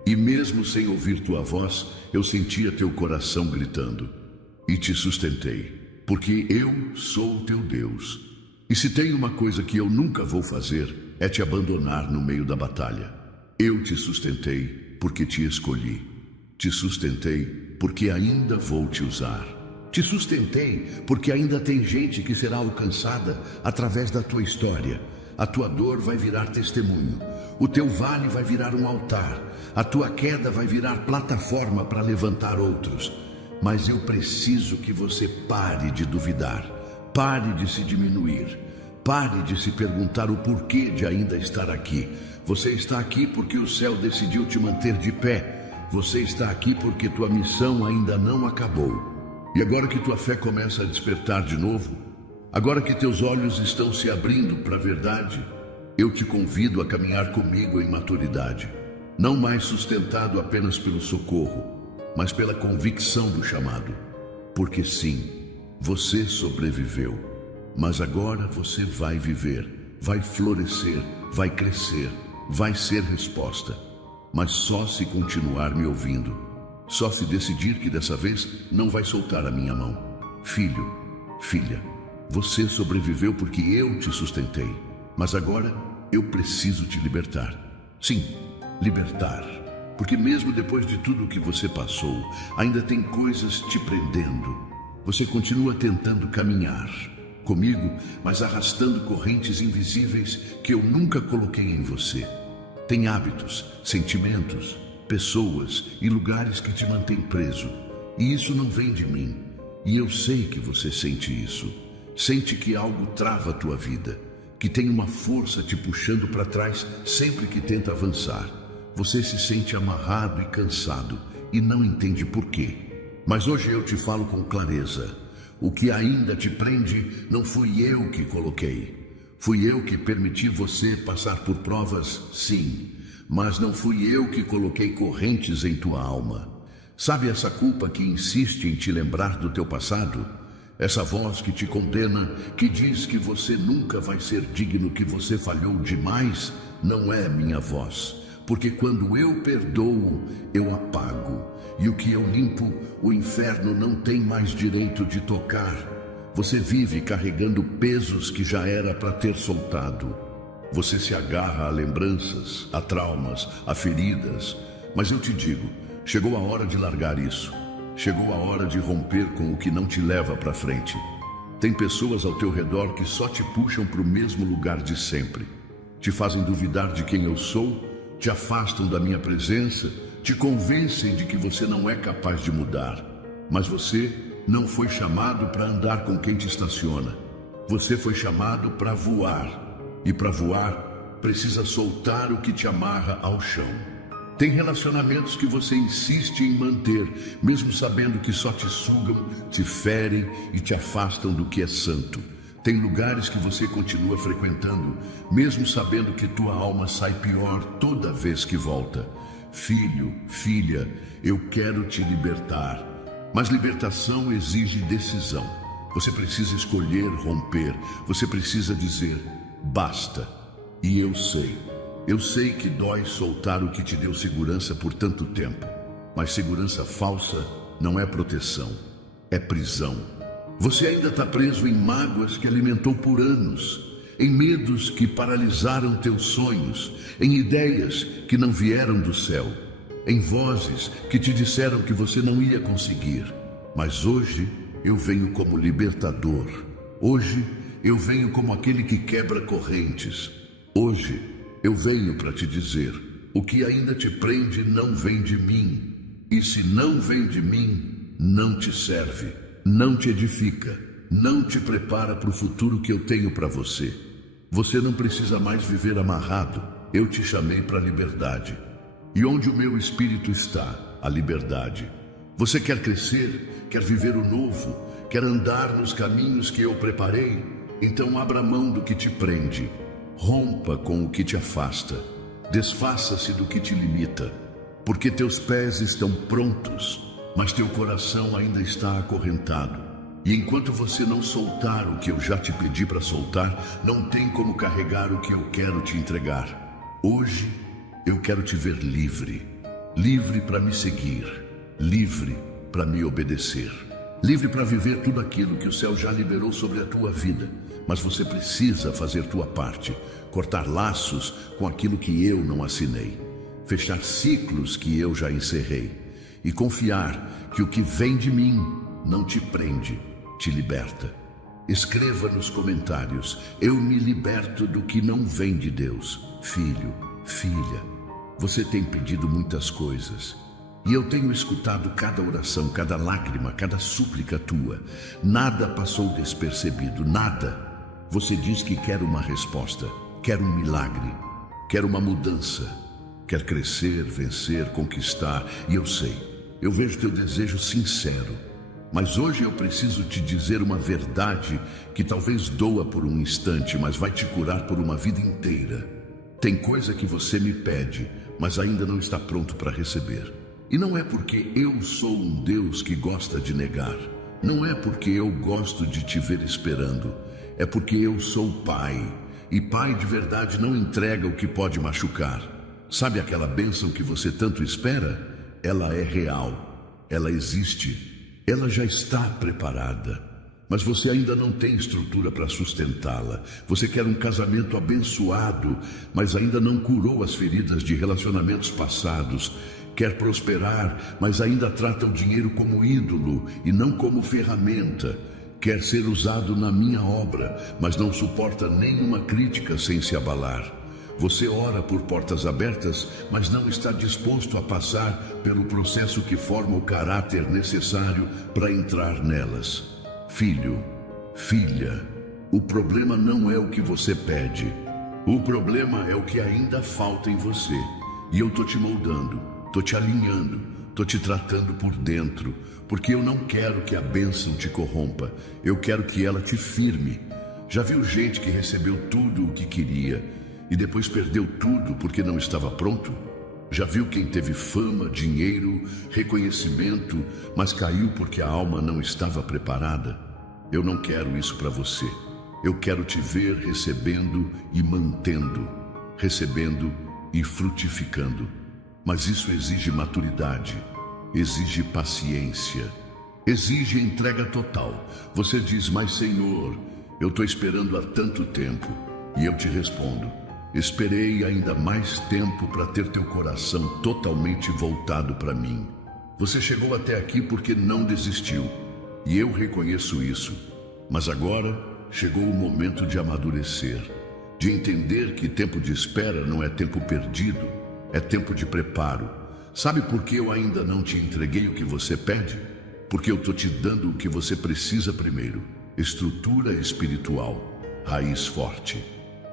E mesmo sem ouvir tua voz, eu sentia teu coração gritando. E te sustentei. Porque eu sou o teu Deus. E se tem uma coisa que eu nunca vou fazer, é te abandonar no meio da batalha. Eu te sustentei porque te escolhi. Te sustentei porque ainda vou te usar. Te sustentei porque ainda tem gente que será alcançada através da tua história. A tua dor vai virar testemunho. O teu vale vai virar um altar. A tua queda vai virar plataforma para levantar outros. Mas eu preciso que você pare de duvidar, pare de se diminuir, pare de se perguntar o porquê de ainda estar aqui. Você está aqui porque o céu decidiu te manter de pé. Você está aqui porque tua missão ainda não acabou. E agora que tua fé começa a despertar de novo, agora que teus olhos estão se abrindo para a verdade, eu te convido a caminhar comigo em maturidade, não mais sustentado apenas pelo socorro, mas pela convicção do chamado. Porque sim, você sobreviveu, mas agora você vai viver, vai florescer, vai crescer, vai ser resposta. Mas só se continuar me ouvindo, só se decidir que dessa vez não vai soltar a minha mão. Filho, filha, você sobreviveu porque eu te sustentei, mas agora eu preciso te libertar. Sim, libertar. Porque mesmo depois de tudo o que você passou, ainda tem coisas te prendendo. Você continua tentando caminhar comigo, mas arrastando correntes invisíveis que eu nunca coloquei em você. Tem hábitos, sentimentos, pessoas e lugares que te mantêm preso. E isso não vem de mim. E eu sei que você sente isso. Sente que algo trava a tua vida, que tem uma força te puxando para trás sempre que tenta avançar. Você se sente amarrado e cansado e não entende por quê. Mas hoje eu te falo com clareza. O que ainda te prende não fui eu que coloquei. Fui eu que permiti você passar por provas, sim, mas não fui eu que coloquei correntes em tua alma. Sabe essa culpa que insiste em te lembrar do teu passado? Essa voz que te condena, que diz que você nunca vai ser digno, que você falhou demais, não é minha voz. Porque quando eu perdoo, eu apago. E o que eu limpo, o inferno não tem mais direito de tocar. Você vive carregando pesos que já era para ter soltado. Você se agarra a lembranças, a traumas, a feridas. Mas eu te digo, chegou a hora de largar isso. Chegou a hora de romper com o que não te leva para frente. Tem pessoas ao teu redor que só te puxam para o mesmo lugar de sempre. Te fazem duvidar de quem eu sou, te afastam da minha presença, te convencem de que você não é capaz de mudar. Mas você não foi chamado para andar com quem te estaciona. Você foi chamado para voar. E para voar, precisa soltar o que te amarra ao chão. Tem relacionamentos que você insiste em manter, mesmo sabendo que só te sugam, te ferem e te afastam do que é santo. Tem lugares que você continua frequentando, mesmo sabendo que tua alma sai pior toda vez que volta. Filho, filha, eu quero te libertar. Mas libertação exige decisão. Você precisa escolher romper. Você precisa dizer, basta. E eu sei que dói soltar o que te deu segurança por tanto tempo. Mas segurança falsa não é proteção, é prisão. Você ainda está preso em mágoas que alimentou por anos, em medos que paralisaram teus sonhos, em ideias que não vieram do céu, em vozes que te disseram que você não ia conseguir. Mas hoje eu venho como libertador. Hoje eu venho como aquele que quebra correntes. Hoje eu venho para te dizer, o que ainda te prende não vem de mim. E se não vem de mim, não te serve, não te edifica, não te prepara para o futuro que eu tenho para você. Você não precisa mais viver amarrado. Eu te chamei para a liberdade. E onde o meu espírito está, a liberdade. Você quer crescer, quer viver o novo, quer andar nos caminhos que eu preparei? Então abra mão do que te prende. Rompa com o que te afasta. Desfaça-se do que te limita. Porque teus pés estão prontos, mas teu coração ainda está acorrentado. E enquanto você não soltar o que eu já te pedi para soltar, não tem como carregar o que eu quero te entregar. Hoje eu quero te ver livre. Livre para me seguir. Livre para me obedecer. Livre para viver tudo aquilo que o céu já liberou sobre a tua vida. Mas você precisa fazer tua parte. Cortar laços com aquilo que eu não assinei. Fechar ciclos que eu já encerrei. E confiar que o que vem de mim não te prende, te liberta. Escreva nos comentários, eu me liberto do que não vem de Deus. Filho, filha, você tem pedido muitas coisas. E eu tenho escutado cada oração, cada lágrima, cada súplica tua. Nada passou despercebido, nada. Você diz que quer uma resposta, quer um milagre, quer uma mudança, quer crescer, vencer, conquistar. E eu sei, eu vejo teu desejo sincero. Mas hoje eu preciso te dizer uma verdade que talvez doa por um instante, mas vai te curar por uma vida inteira. Tem coisa que você me pede, mas ainda não está pronto para receber. E não é porque eu sou um Deus que gosta de negar. Não é porque eu gosto de te ver esperando. É porque eu sou Pai. E Pai de verdade não entrega o que pode machucar. Sabe aquela bênção que você tanto espera? Ela é real. Ela existe. Ela já está preparada. Mas você ainda não tem estrutura para sustentá-la. Você quer um casamento abençoado, mas ainda não curou as feridas de relacionamentos passados. Quer prosperar, mas ainda trata o dinheiro como ídolo e não como ferramenta. Quer ser usado na minha obra, mas não suporta nenhuma crítica sem se abalar. Você ora por portas abertas, mas não está disposto a passar pelo processo que forma o caráter necessário para entrar nelas. Filho, filha, o problema não é o que você pede. O problema é o que ainda falta em você. E eu tô te moldando, tô te alinhando, tô te tratando por dentro, porque eu não quero que a bênção te corrompa. Eu quero que ela te firme. Já viu gente que recebeu tudo o que queria e depois perdeu tudo porque não estava pronto? Já viu quem teve fama, dinheiro, reconhecimento, mas caiu porque a alma não estava preparada? Eu não quero isso para você. Eu quero te ver recebendo e mantendo, recebendo e frutificando. Mas isso exige maturidade, exige paciência, exige entrega total. Você diz, mas Senhor, eu estou esperando há tanto tempo. E eu te respondo, esperei ainda mais tempo para ter teu coração totalmente voltado para mim. Você chegou até aqui porque não desistiu, e eu reconheço isso. Mas agora chegou o momento de amadurecer, de entender que tempo de espera não é tempo perdido, é tempo de preparo. Sabe por que eu ainda não te entreguei o que você pede? Porque eu estou te dando o que você precisa primeiro: estrutura espiritual, raiz forte,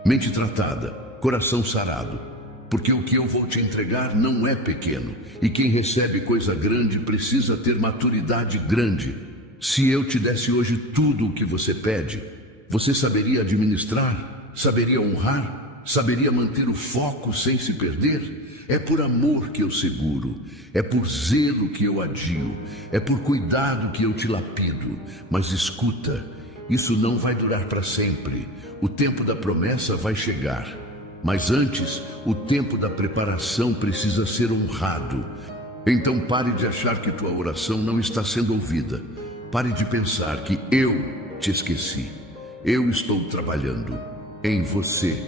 mente tratada, coração sarado. Porque o que eu vou te entregar não é pequeno, e quem recebe coisa grande precisa ter maturidade grande. Se eu te desse hoje tudo o que você pede, você saberia administrar, saberia honrar, saberia manter o foco sem se perder? É por amor que eu seguro, é por zelo que eu adio, é por cuidado que eu te lapido. Mas escuta, isso não vai durar para sempre. O tempo da promessa vai chegar. Mas antes, o tempo da preparação precisa ser honrado. Então pare de achar que tua oração não está sendo ouvida. Pare de pensar que eu te esqueci. Eu estou trabalhando em você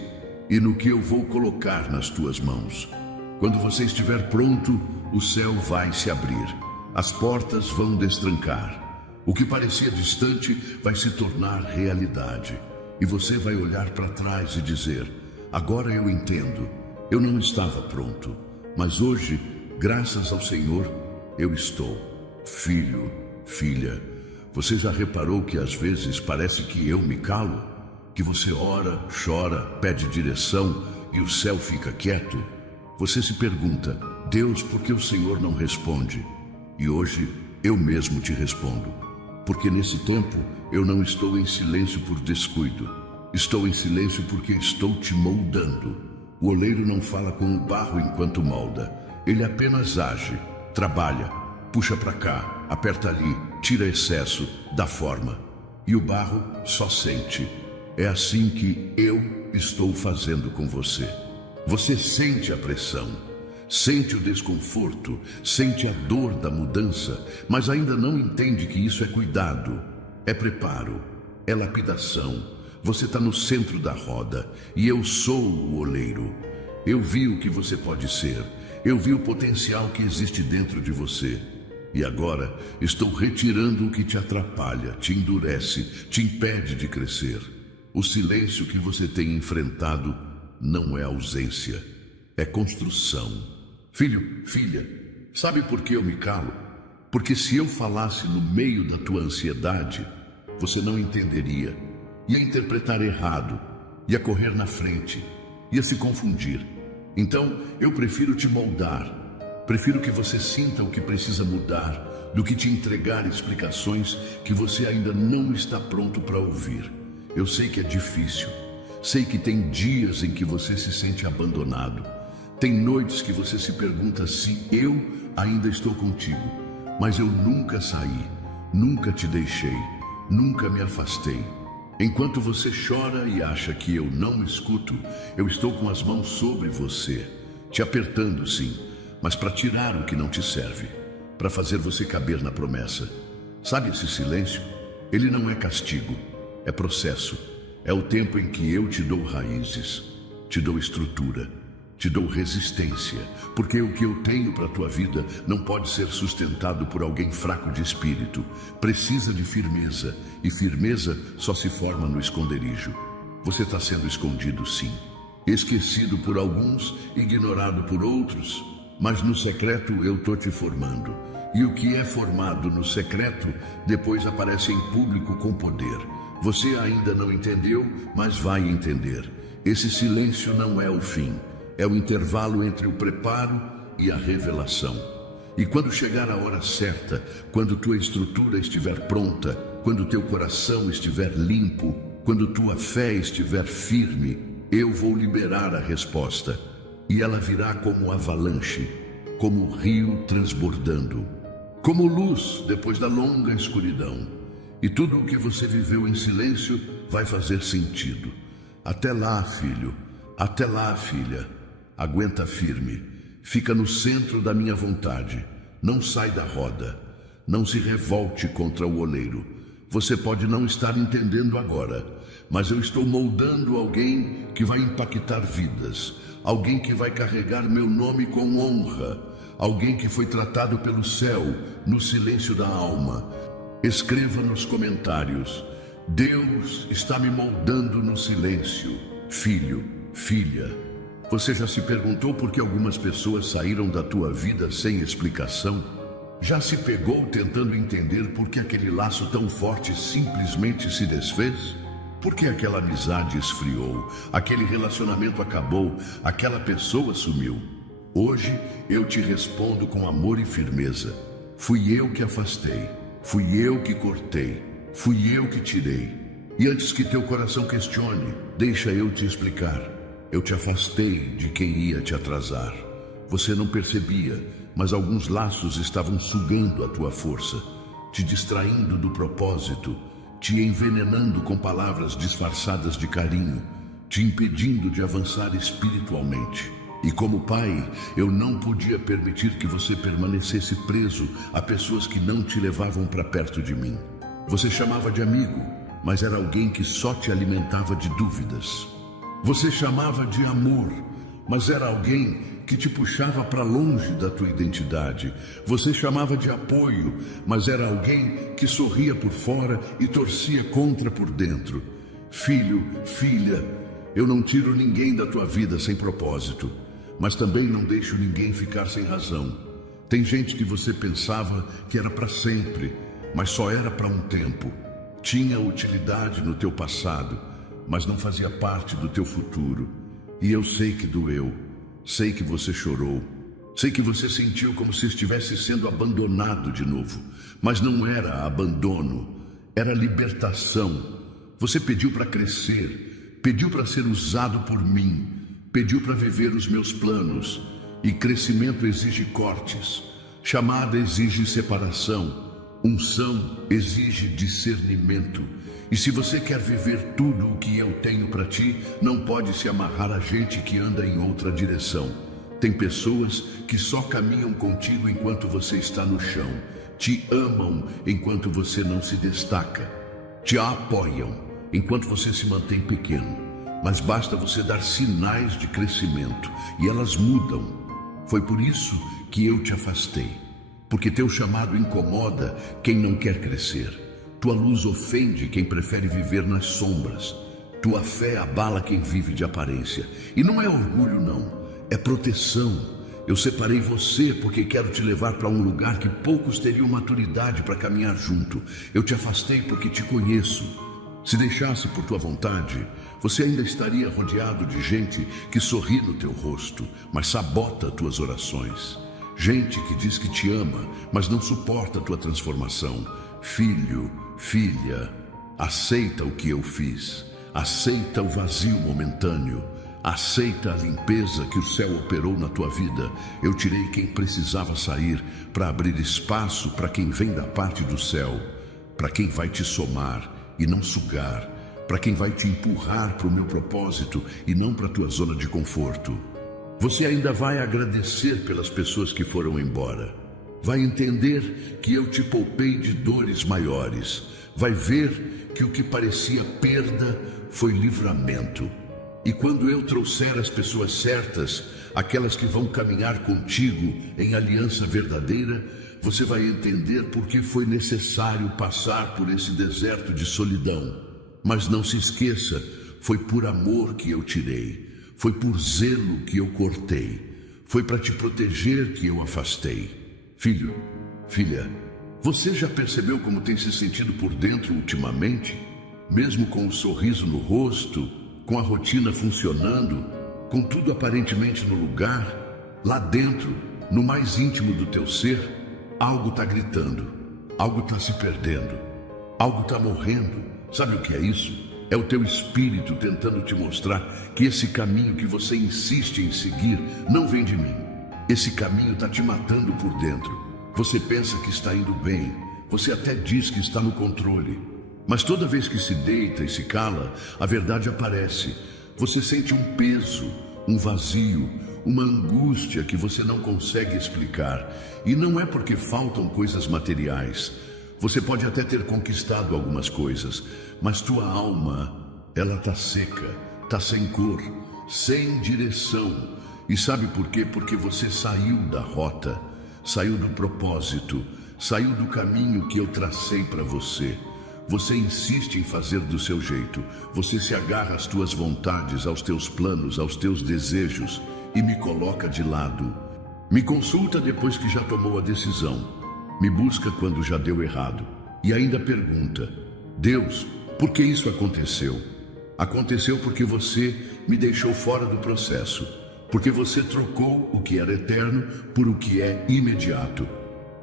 e no que eu vou colocar nas tuas mãos. Quando você estiver pronto, o céu vai se abrir. As portas vão destrancar. O que parecia distante vai se tornar realidade. E você vai olhar para trás e dizer: agora eu entendo, eu não estava pronto, mas hoje, graças ao Senhor, eu estou. Filho, filha, você já reparou que às vezes parece que eu me calo? Que você ora, chora, pede direção e o céu fica quieto? Você se pergunta: Deus, por que o Senhor não responde? E hoje eu mesmo te respondo. Porque nesse tempo eu não estou em silêncio por descuido. Estou em silêncio porque estou te moldando. O oleiro não fala com o barro enquanto molda. Ele apenas age, trabalha, puxa para cá, aperta ali, tira excesso, dá forma. E o barro só sente. É assim que eu estou fazendo com você. Você sente a pressão, sente o desconforto, sente a dor da mudança, mas ainda não entende que isso é cuidado, é preparo, é lapidação. Você está no centro da roda e eu sou o oleiro. Eu vi o que você pode ser, eu vi o potencial que existe dentro de você. E agora estou retirando o que te atrapalha, te endurece, te impede de crescer. O silêncio que você tem enfrentado não é ausência, é construção. Filho, filha, sabe por que eu me calo? Porque se eu falasse no meio da tua ansiedade, você não entenderia. Ia interpretar errado, ia correr na frente, ia se confundir. Então, eu prefiro te moldar. Prefiro que você sinta o que precisa mudar do que te entregar explicações que você ainda não está pronto para ouvir. Eu sei que é difícil. Sei que tem dias em que você se sente abandonado. Tem noites que você se pergunta se eu ainda estou contigo, mas eu nunca saí, nunca te deixei, nunca me afastei. Enquanto você chora e acha que eu não escuto, eu estou com as mãos sobre você, te apertando sim, mas para tirar o que não te serve, para fazer você caber na promessa. Sabe esse silêncio? Ele não é castigo, é processo. É o tempo em que eu te dou raízes, te dou estrutura, te dou resistência, porque o que eu tenho para a tua vida não pode ser sustentado por alguém fraco de espírito. Precisa de firmeza, e firmeza só se forma no esconderijo. Você está sendo escondido sim, esquecido por alguns, ignorado por outros, mas no secreto eu estou te formando. E o que é formado no secreto, depois aparece em público com poder. Você ainda não entendeu, mas vai entender. Esse silêncio não é o fim, é o intervalo entre o preparo e a revelação. E quando chegar a hora certa, quando tua estrutura estiver pronta, quando teu coração estiver limpo, quando tua fé estiver firme, eu vou liberar a resposta. E ela virá como avalanche, como rio transbordando, como luz depois da longa escuridão. E tudo o que você viveu em silêncio vai fazer sentido. Até lá, filho. Até lá, filha. Aguenta firme. Fica no centro da minha vontade. Não sai da roda. Não se revolte contra o oleiro. Você pode não estar entendendo agora, mas eu estou moldando alguém que vai impactar vidas. Alguém que vai carregar meu nome com honra. Alguém que foi tratado pelo céu no silêncio da alma. Escreva nos comentários: Deus está me moldando no silêncio. Filho, filha, você já se perguntou por que algumas pessoas saíram da tua vida sem explicação? Já se pegou tentando entender por que aquele laço tão forte simplesmente se desfez? Por que aquela amizade esfriou, aquele relacionamento acabou, aquela pessoa sumiu? Hoje eu te respondo com amor e firmeza. Fui eu que afastei, fui eu que cortei, fui eu que tirei. E antes que teu coração questione, deixa eu te explicar. Eu te afastei de quem ia te atrasar. Você não percebia, mas alguns laços estavam sugando a tua força, te distraindo do propósito, te envenenando com palavras disfarçadas de carinho, te impedindo de avançar espiritualmente. E como pai, eu não podia permitir que você permanecesse preso a pessoas que não te levavam para perto de mim. Você chamava de amigo, mas era alguém que só te alimentava de dúvidas. Você chamava de amor, mas era alguém que te puxava para longe da tua identidade. Você chamava de apoio, mas era alguém que sorria por fora e torcia contra por dentro. Filho, filha, eu não tiro ninguém da tua vida sem propósito, mas também não deixo ninguém ficar sem razão. Tem gente que você pensava que era para sempre, mas só era para um tempo. Tinha utilidade no teu passado, mas não fazia parte do teu futuro. E eu sei que doeu, sei que você chorou, sei que você sentiu como se estivesse sendo abandonado de novo. Mas não era abandono, era libertação. Você pediu para crescer, pediu para ser usado por mim, pediu para viver os meus planos. E crescimento exige cortes, chamada exige separação, unção exige discernimento. E se você quer viver tudo o que eu tenho para ti, não pode se amarrar a gente que anda em outra direção. Tem pessoas que só caminham contigo enquanto você está no chão, te amam enquanto você não se destaca, te apoiam enquanto você se mantém pequeno. Mas basta você dar sinais de crescimento e elas mudam. Foi por isso que eu te afastei, porque teu chamado incomoda quem não quer crescer. Tua luz ofende quem prefere viver nas sombras. Tua fé abala quem vive de aparência. E não é orgulho não, é proteção. Eu separei você porque quero te levar para um lugar que poucos teriam maturidade para caminhar junto. Eu te afastei porque te conheço. Se deixasse por tua vontade, você ainda estaria rodeado de gente que sorri no teu rosto, mas sabota tuas orações. Gente que diz que te ama, mas não suporta tua transformação. Filho, filha, aceita o que eu fiz. Aceita o vazio momentâneo. Aceita a limpeza que o céu operou na tua vida. Eu tirei quem precisava sair para abrir espaço para quem vem da parte do céu, para quem vai te somar e não sugar, para quem vai te empurrar para o meu propósito e não para a tua zona de conforto. Você ainda vai agradecer pelas pessoas que foram embora. Vai entender que eu te poupei de dores maiores. Vai ver que o que parecia perda foi livramento. E quando eu trouxer as pessoas certas, aquelas que vão caminhar contigo em aliança verdadeira, você vai entender por que foi necessário passar por esse deserto de solidão. Mas não se esqueça, foi por amor que eu tirei. Foi por zelo que eu cortei. Foi para te proteger que eu afastei. Filho, filha, você já percebeu como tem se sentido por dentro ultimamente? Mesmo com o sorriso no rosto, com a rotina funcionando, com tudo aparentemente no lugar, lá dentro, no mais íntimo do teu ser, algo está gritando, algo está se perdendo, algo está morrendo. Sabe o que é isso? É o teu espírito tentando te mostrar que esse caminho que você insiste em seguir não vem de mim. Esse caminho está te matando por dentro. Você pensa que está indo bem, você até diz que está no controle. Mas toda vez que se deita e se cala, a verdade aparece. Você sente um peso, um vazio, uma angústia que você não consegue explicar. E não é porque faltam coisas materiais. Você pode até ter conquistado algumas coisas, mas tua alma, ela está seca, está sem cor, sem direção. E sabe por quê? Porque você saiu da rota, saiu do propósito, saiu do caminho que eu tracei para você. Você insiste em fazer do seu jeito. Você se agarra às tuas vontades, aos teus planos, aos teus desejos e me coloca de lado. Me consulta depois que já tomou a decisão. Me busca quando já deu errado. E ainda pergunta: Deus, por que isso aconteceu? Aconteceu porque você me deixou fora do processo. Porque você trocou o que era eterno por o que é imediato.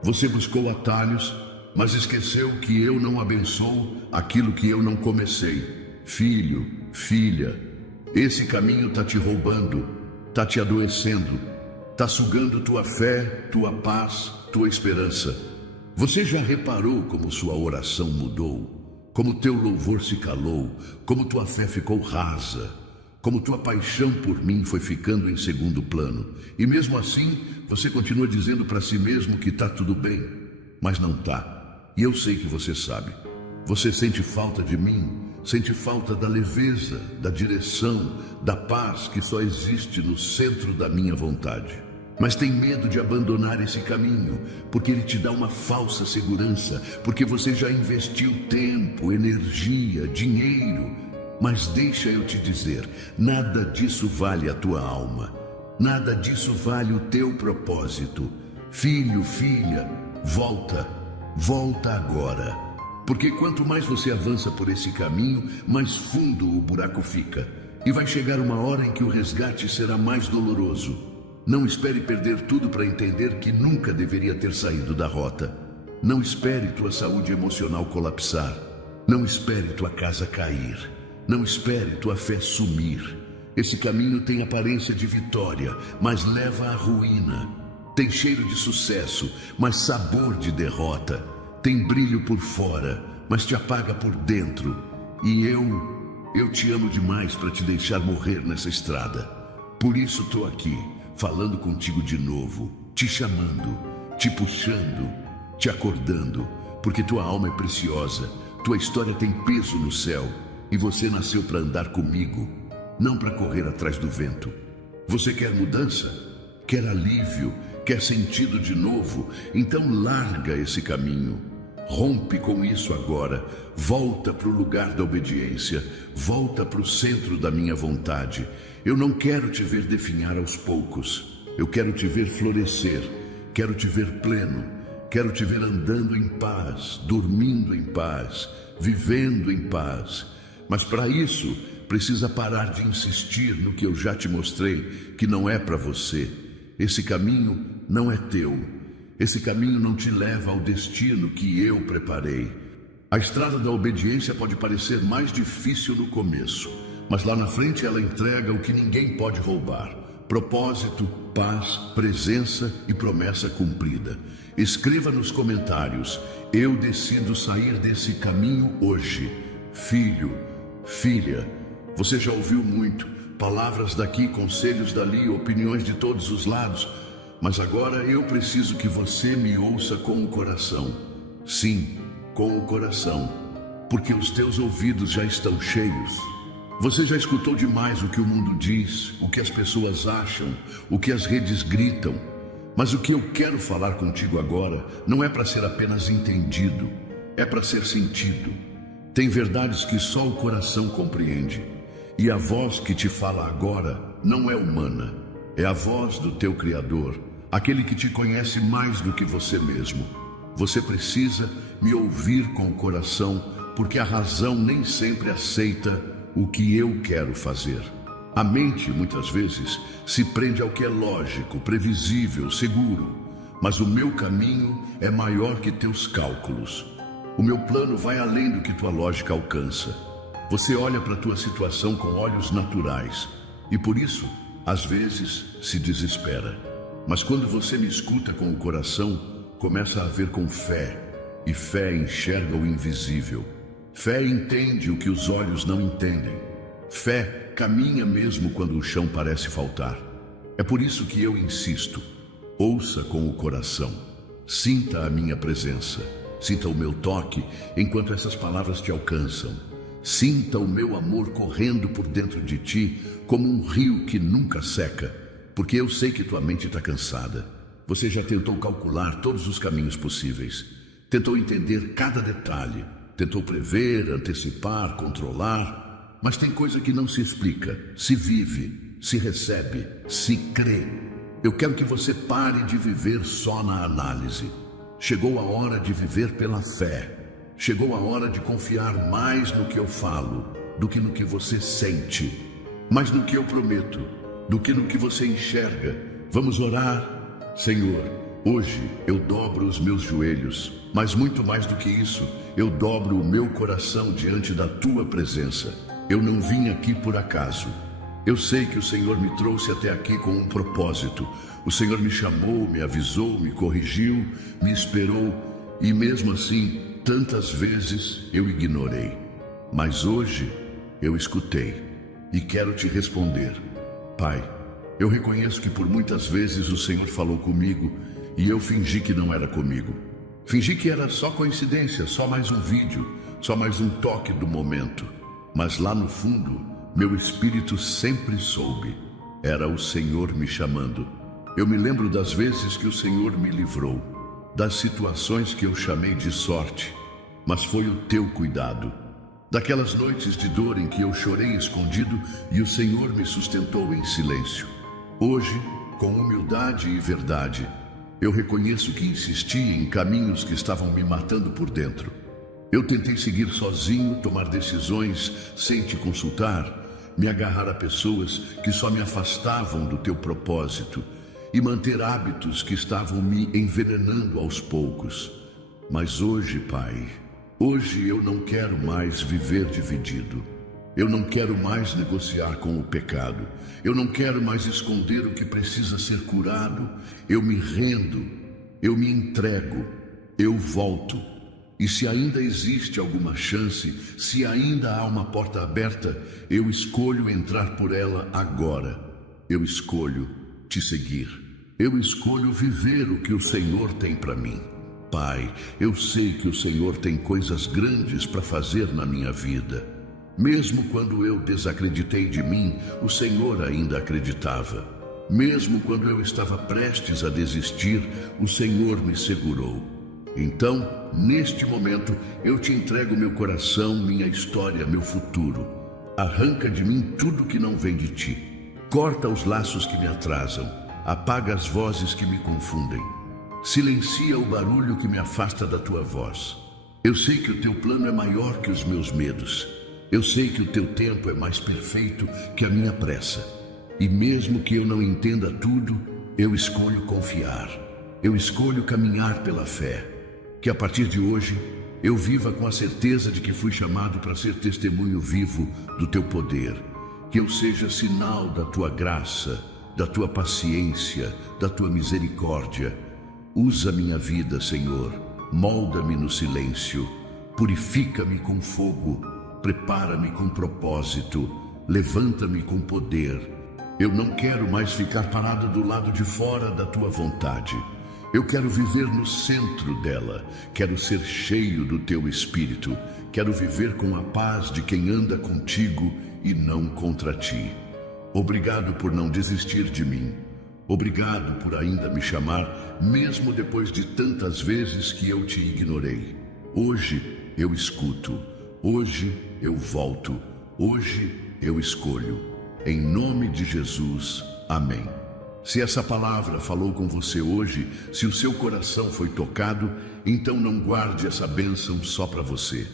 Você buscou atalhos, mas esqueceu que eu não abençoo aquilo que eu não comecei. Filho, filha, esse caminho está te roubando, está te adoecendo, está sugando tua fé, tua paz, tua esperança. Você já reparou como sua oração mudou? Como teu louvor se calou? Como tua fé ficou rasa? Como tua paixão por mim foi ficando em segundo plano? E mesmo assim, você continua dizendo para si mesmo que está tudo bem, mas não está. E eu sei que você sabe. Você sente falta de mim, sente falta da leveza, da direção, da paz que só existe no centro da minha vontade. Mas tem medo de abandonar esse caminho, porque ele te dá uma falsa segurança, porque você já investiu tempo, energia, dinheiro. Mas deixa eu te dizer, nada disso vale a tua alma. Nada disso vale o teu propósito. Filho, filha, volta. Volta agora, porque quanto mais você avança por esse caminho, mais fundo o buraco fica. E vai chegar uma hora em que o resgate será mais doloroso. Não espere perder tudo para entender que nunca deveria ter saído da rota. Não espere tua saúde emocional colapsar. Não espere tua casa cair. Não espere tua fé sumir. Esse caminho tem aparência de vitória, mas leva à ruína. Tem cheiro de sucesso, mas sabor de derrota. Tem brilho por fora, mas te apaga por dentro. E eu te amo demais para te deixar morrer nessa estrada. Por isso estou aqui, falando contigo de novo, te chamando, te puxando, te acordando, porque tua alma é preciosa, tua história tem peso no céu, e você nasceu para andar comigo, não para correr atrás do vento. Você quer mudança? Quer alívio? Quer sentido de novo? Então larga esse caminho. Rompe com isso agora. Volta para o lugar da obediência. Volta para o centro da minha vontade. Eu não quero te ver definhar aos poucos. Eu quero te ver florescer. Quero te ver pleno. Quero te ver andando em paz, dormindo em paz, vivendo em paz. Mas para isso, precisa parar de insistir no que eu já te mostrei, que não é para você. Esse caminho não é teu. Esse caminho não te leva ao destino que eu preparei. A estrada da obediência pode parecer mais difícil no começo, mas lá na frente ela entrega o que ninguém pode roubar: propósito, paz, presença e promessa cumprida. Escreva nos comentários: eu decido sair desse caminho hoje. Filho, filha, você já ouviu muito, palavras daqui, conselhos dali, opiniões de todos os lados, mas agora eu preciso que você me ouça com o coração. Sim, com o coração, porque os teus ouvidos já estão cheios. Você já escutou demais o que o mundo diz, o que as pessoas acham, o que as redes gritam. Mas o que eu quero falar contigo agora não é para ser apenas entendido, é para ser sentido. Tem verdades que só o coração compreende. E a voz que te fala agora não é humana, é a voz do teu Criador, aquele que te conhece mais do que você mesmo. Você precisa me ouvir com o coração, porque a razão nem sempre aceita o que eu quero fazer. A mente, muitas vezes, se prende ao que é lógico, previsível, seguro. Mas o meu caminho é maior que teus cálculos. O meu plano vai além do que tua lógica alcança. Você olha para a tua situação com olhos naturais e, por isso, às vezes, se desespera. Mas quando você me escuta com o coração, começa a ver com fé. E fé enxerga o invisível. Fé entende o que os olhos não entendem. Fé caminha mesmo quando o chão parece faltar. É por isso que eu insisto. Ouça com o coração. Sinta a minha presença. Sinta o meu toque enquanto essas palavras te alcançam. Sinta o meu amor correndo por dentro de ti como um rio que nunca seca, porque eu sei que tua mente está cansada. Você já tentou calcular todos os caminhos possíveis. Tentou entender cada detalhe. Tentou prever, antecipar, controlar. Mas tem coisa que não se explica, se vive, se recebe, se crê. Eu quero que você pare de viver só na análise. Chegou a hora de viver pela fé. Chegou a hora de confiar mais no que eu falo do que no que você sente, mais no que eu prometo do que no que você enxerga. Vamos orar? Senhor, hoje eu dobro os meus joelhos, mas muito mais do que isso, eu dobro o meu coração diante da tua presença. Eu não vim aqui por acaso. Eu sei que o Senhor me trouxe até aqui com um propósito. O Senhor me chamou, me avisou, me corrigiu, me esperou, e mesmo assim, tantas vezes eu ignorei. Mas hoje eu escutei e quero te responder. Pai, eu reconheço que por muitas vezes o Senhor falou comigo e eu fingi que não era comigo. Fingi que era só coincidência, só mais um vídeo, só mais um toque do momento. Mas lá no fundo, meu espírito sempre soube. Era o Senhor me chamando. Eu me lembro das vezes que o Senhor me livrou, das situações que eu chamei de sorte, mas foi o teu cuidado. Daquelas noites de dor em que eu chorei escondido e o Senhor me sustentou em silêncio. Hoje, com humildade e verdade, eu reconheço que insisti em caminhos que estavam me matando por dentro. Eu tentei seguir sozinho, tomar decisões sem te consultar, me agarrar a pessoas que só me afastavam do teu propósito e manter hábitos que estavam me envenenando aos poucos. Mas hoje, Pai, hoje eu não quero mais viver dividido. Eu não quero mais negociar com o pecado. Eu não quero mais esconder o que precisa ser curado. Eu me rendo, eu me entrego, eu volto. E se ainda existe alguma chance, se ainda há uma porta aberta, eu escolho entrar por ela agora. Eu escolho te seguir. Eu escolho viver o que o Senhor tem para mim. Pai, eu sei que o Senhor tem coisas grandes para fazer na minha vida. Mesmo quando eu desacreditei de mim, o Senhor ainda acreditava. Mesmo quando eu estava prestes a desistir, o Senhor me segurou. Então, neste momento, eu te entrego meu coração, minha história, meu futuro. Arranca de mim tudo que não vem de ti. Corta os laços que me atrasam. Apaga as vozes que me confundem. Silencia o barulho que me afasta da tua voz. Eu sei que o teu plano é maior que os meus medos. Eu sei que o teu tempo é mais perfeito que a minha pressa. E mesmo que eu não entenda tudo, eu escolho confiar. Eu escolho caminhar pela fé. Que a partir de hoje, eu viva com a certeza de que fui chamado para ser testemunho vivo do teu poder. Que eu seja sinal da tua graça, da tua paciência, da tua misericórdia. Usa minha vida, Senhor. Molda-me no silêncio. Purifica-me com fogo. Prepara-me com propósito. Levanta-me com poder. Eu não quero mais ficar parado do lado de fora da tua vontade. Eu quero viver no centro dela. Quero ser cheio do teu espírito. Quero viver com a paz de quem anda contigo e não contra ti. Obrigado por não desistir de mim. Obrigado por ainda me chamar, mesmo depois de tantas vezes que eu te ignorei. Hoje eu escuto. Hoje eu volto. Hoje eu escolho. Em nome de Jesus. Amém. Se essa palavra falou com você hoje, se o seu coração foi tocado, então não guarde essa bênção só para você.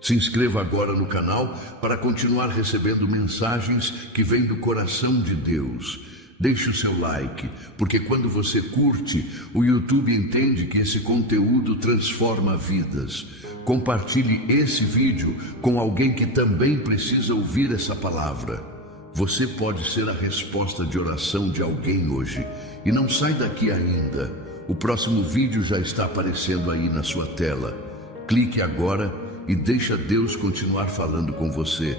Se inscreva agora no canal para continuar recebendo mensagens que vêm do coração de Deus. Deixe o seu like, porque quando você curte, o YouTube entende que esse conteúdo transforma vidas. Compartilhe esse vídeo com alguém que também precisa ouvir essa palavra. Você pode ser a resposta de oração de alguém hoje. E não sai daqui ainda. O próximo vídeo já está aparecendo aí na sua tela. Clique agora e deixa Deus continuar falando com você.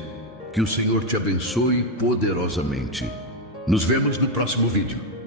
Que o Senhor te abençoe poderosamente. Nos vemos no próximo vídeo.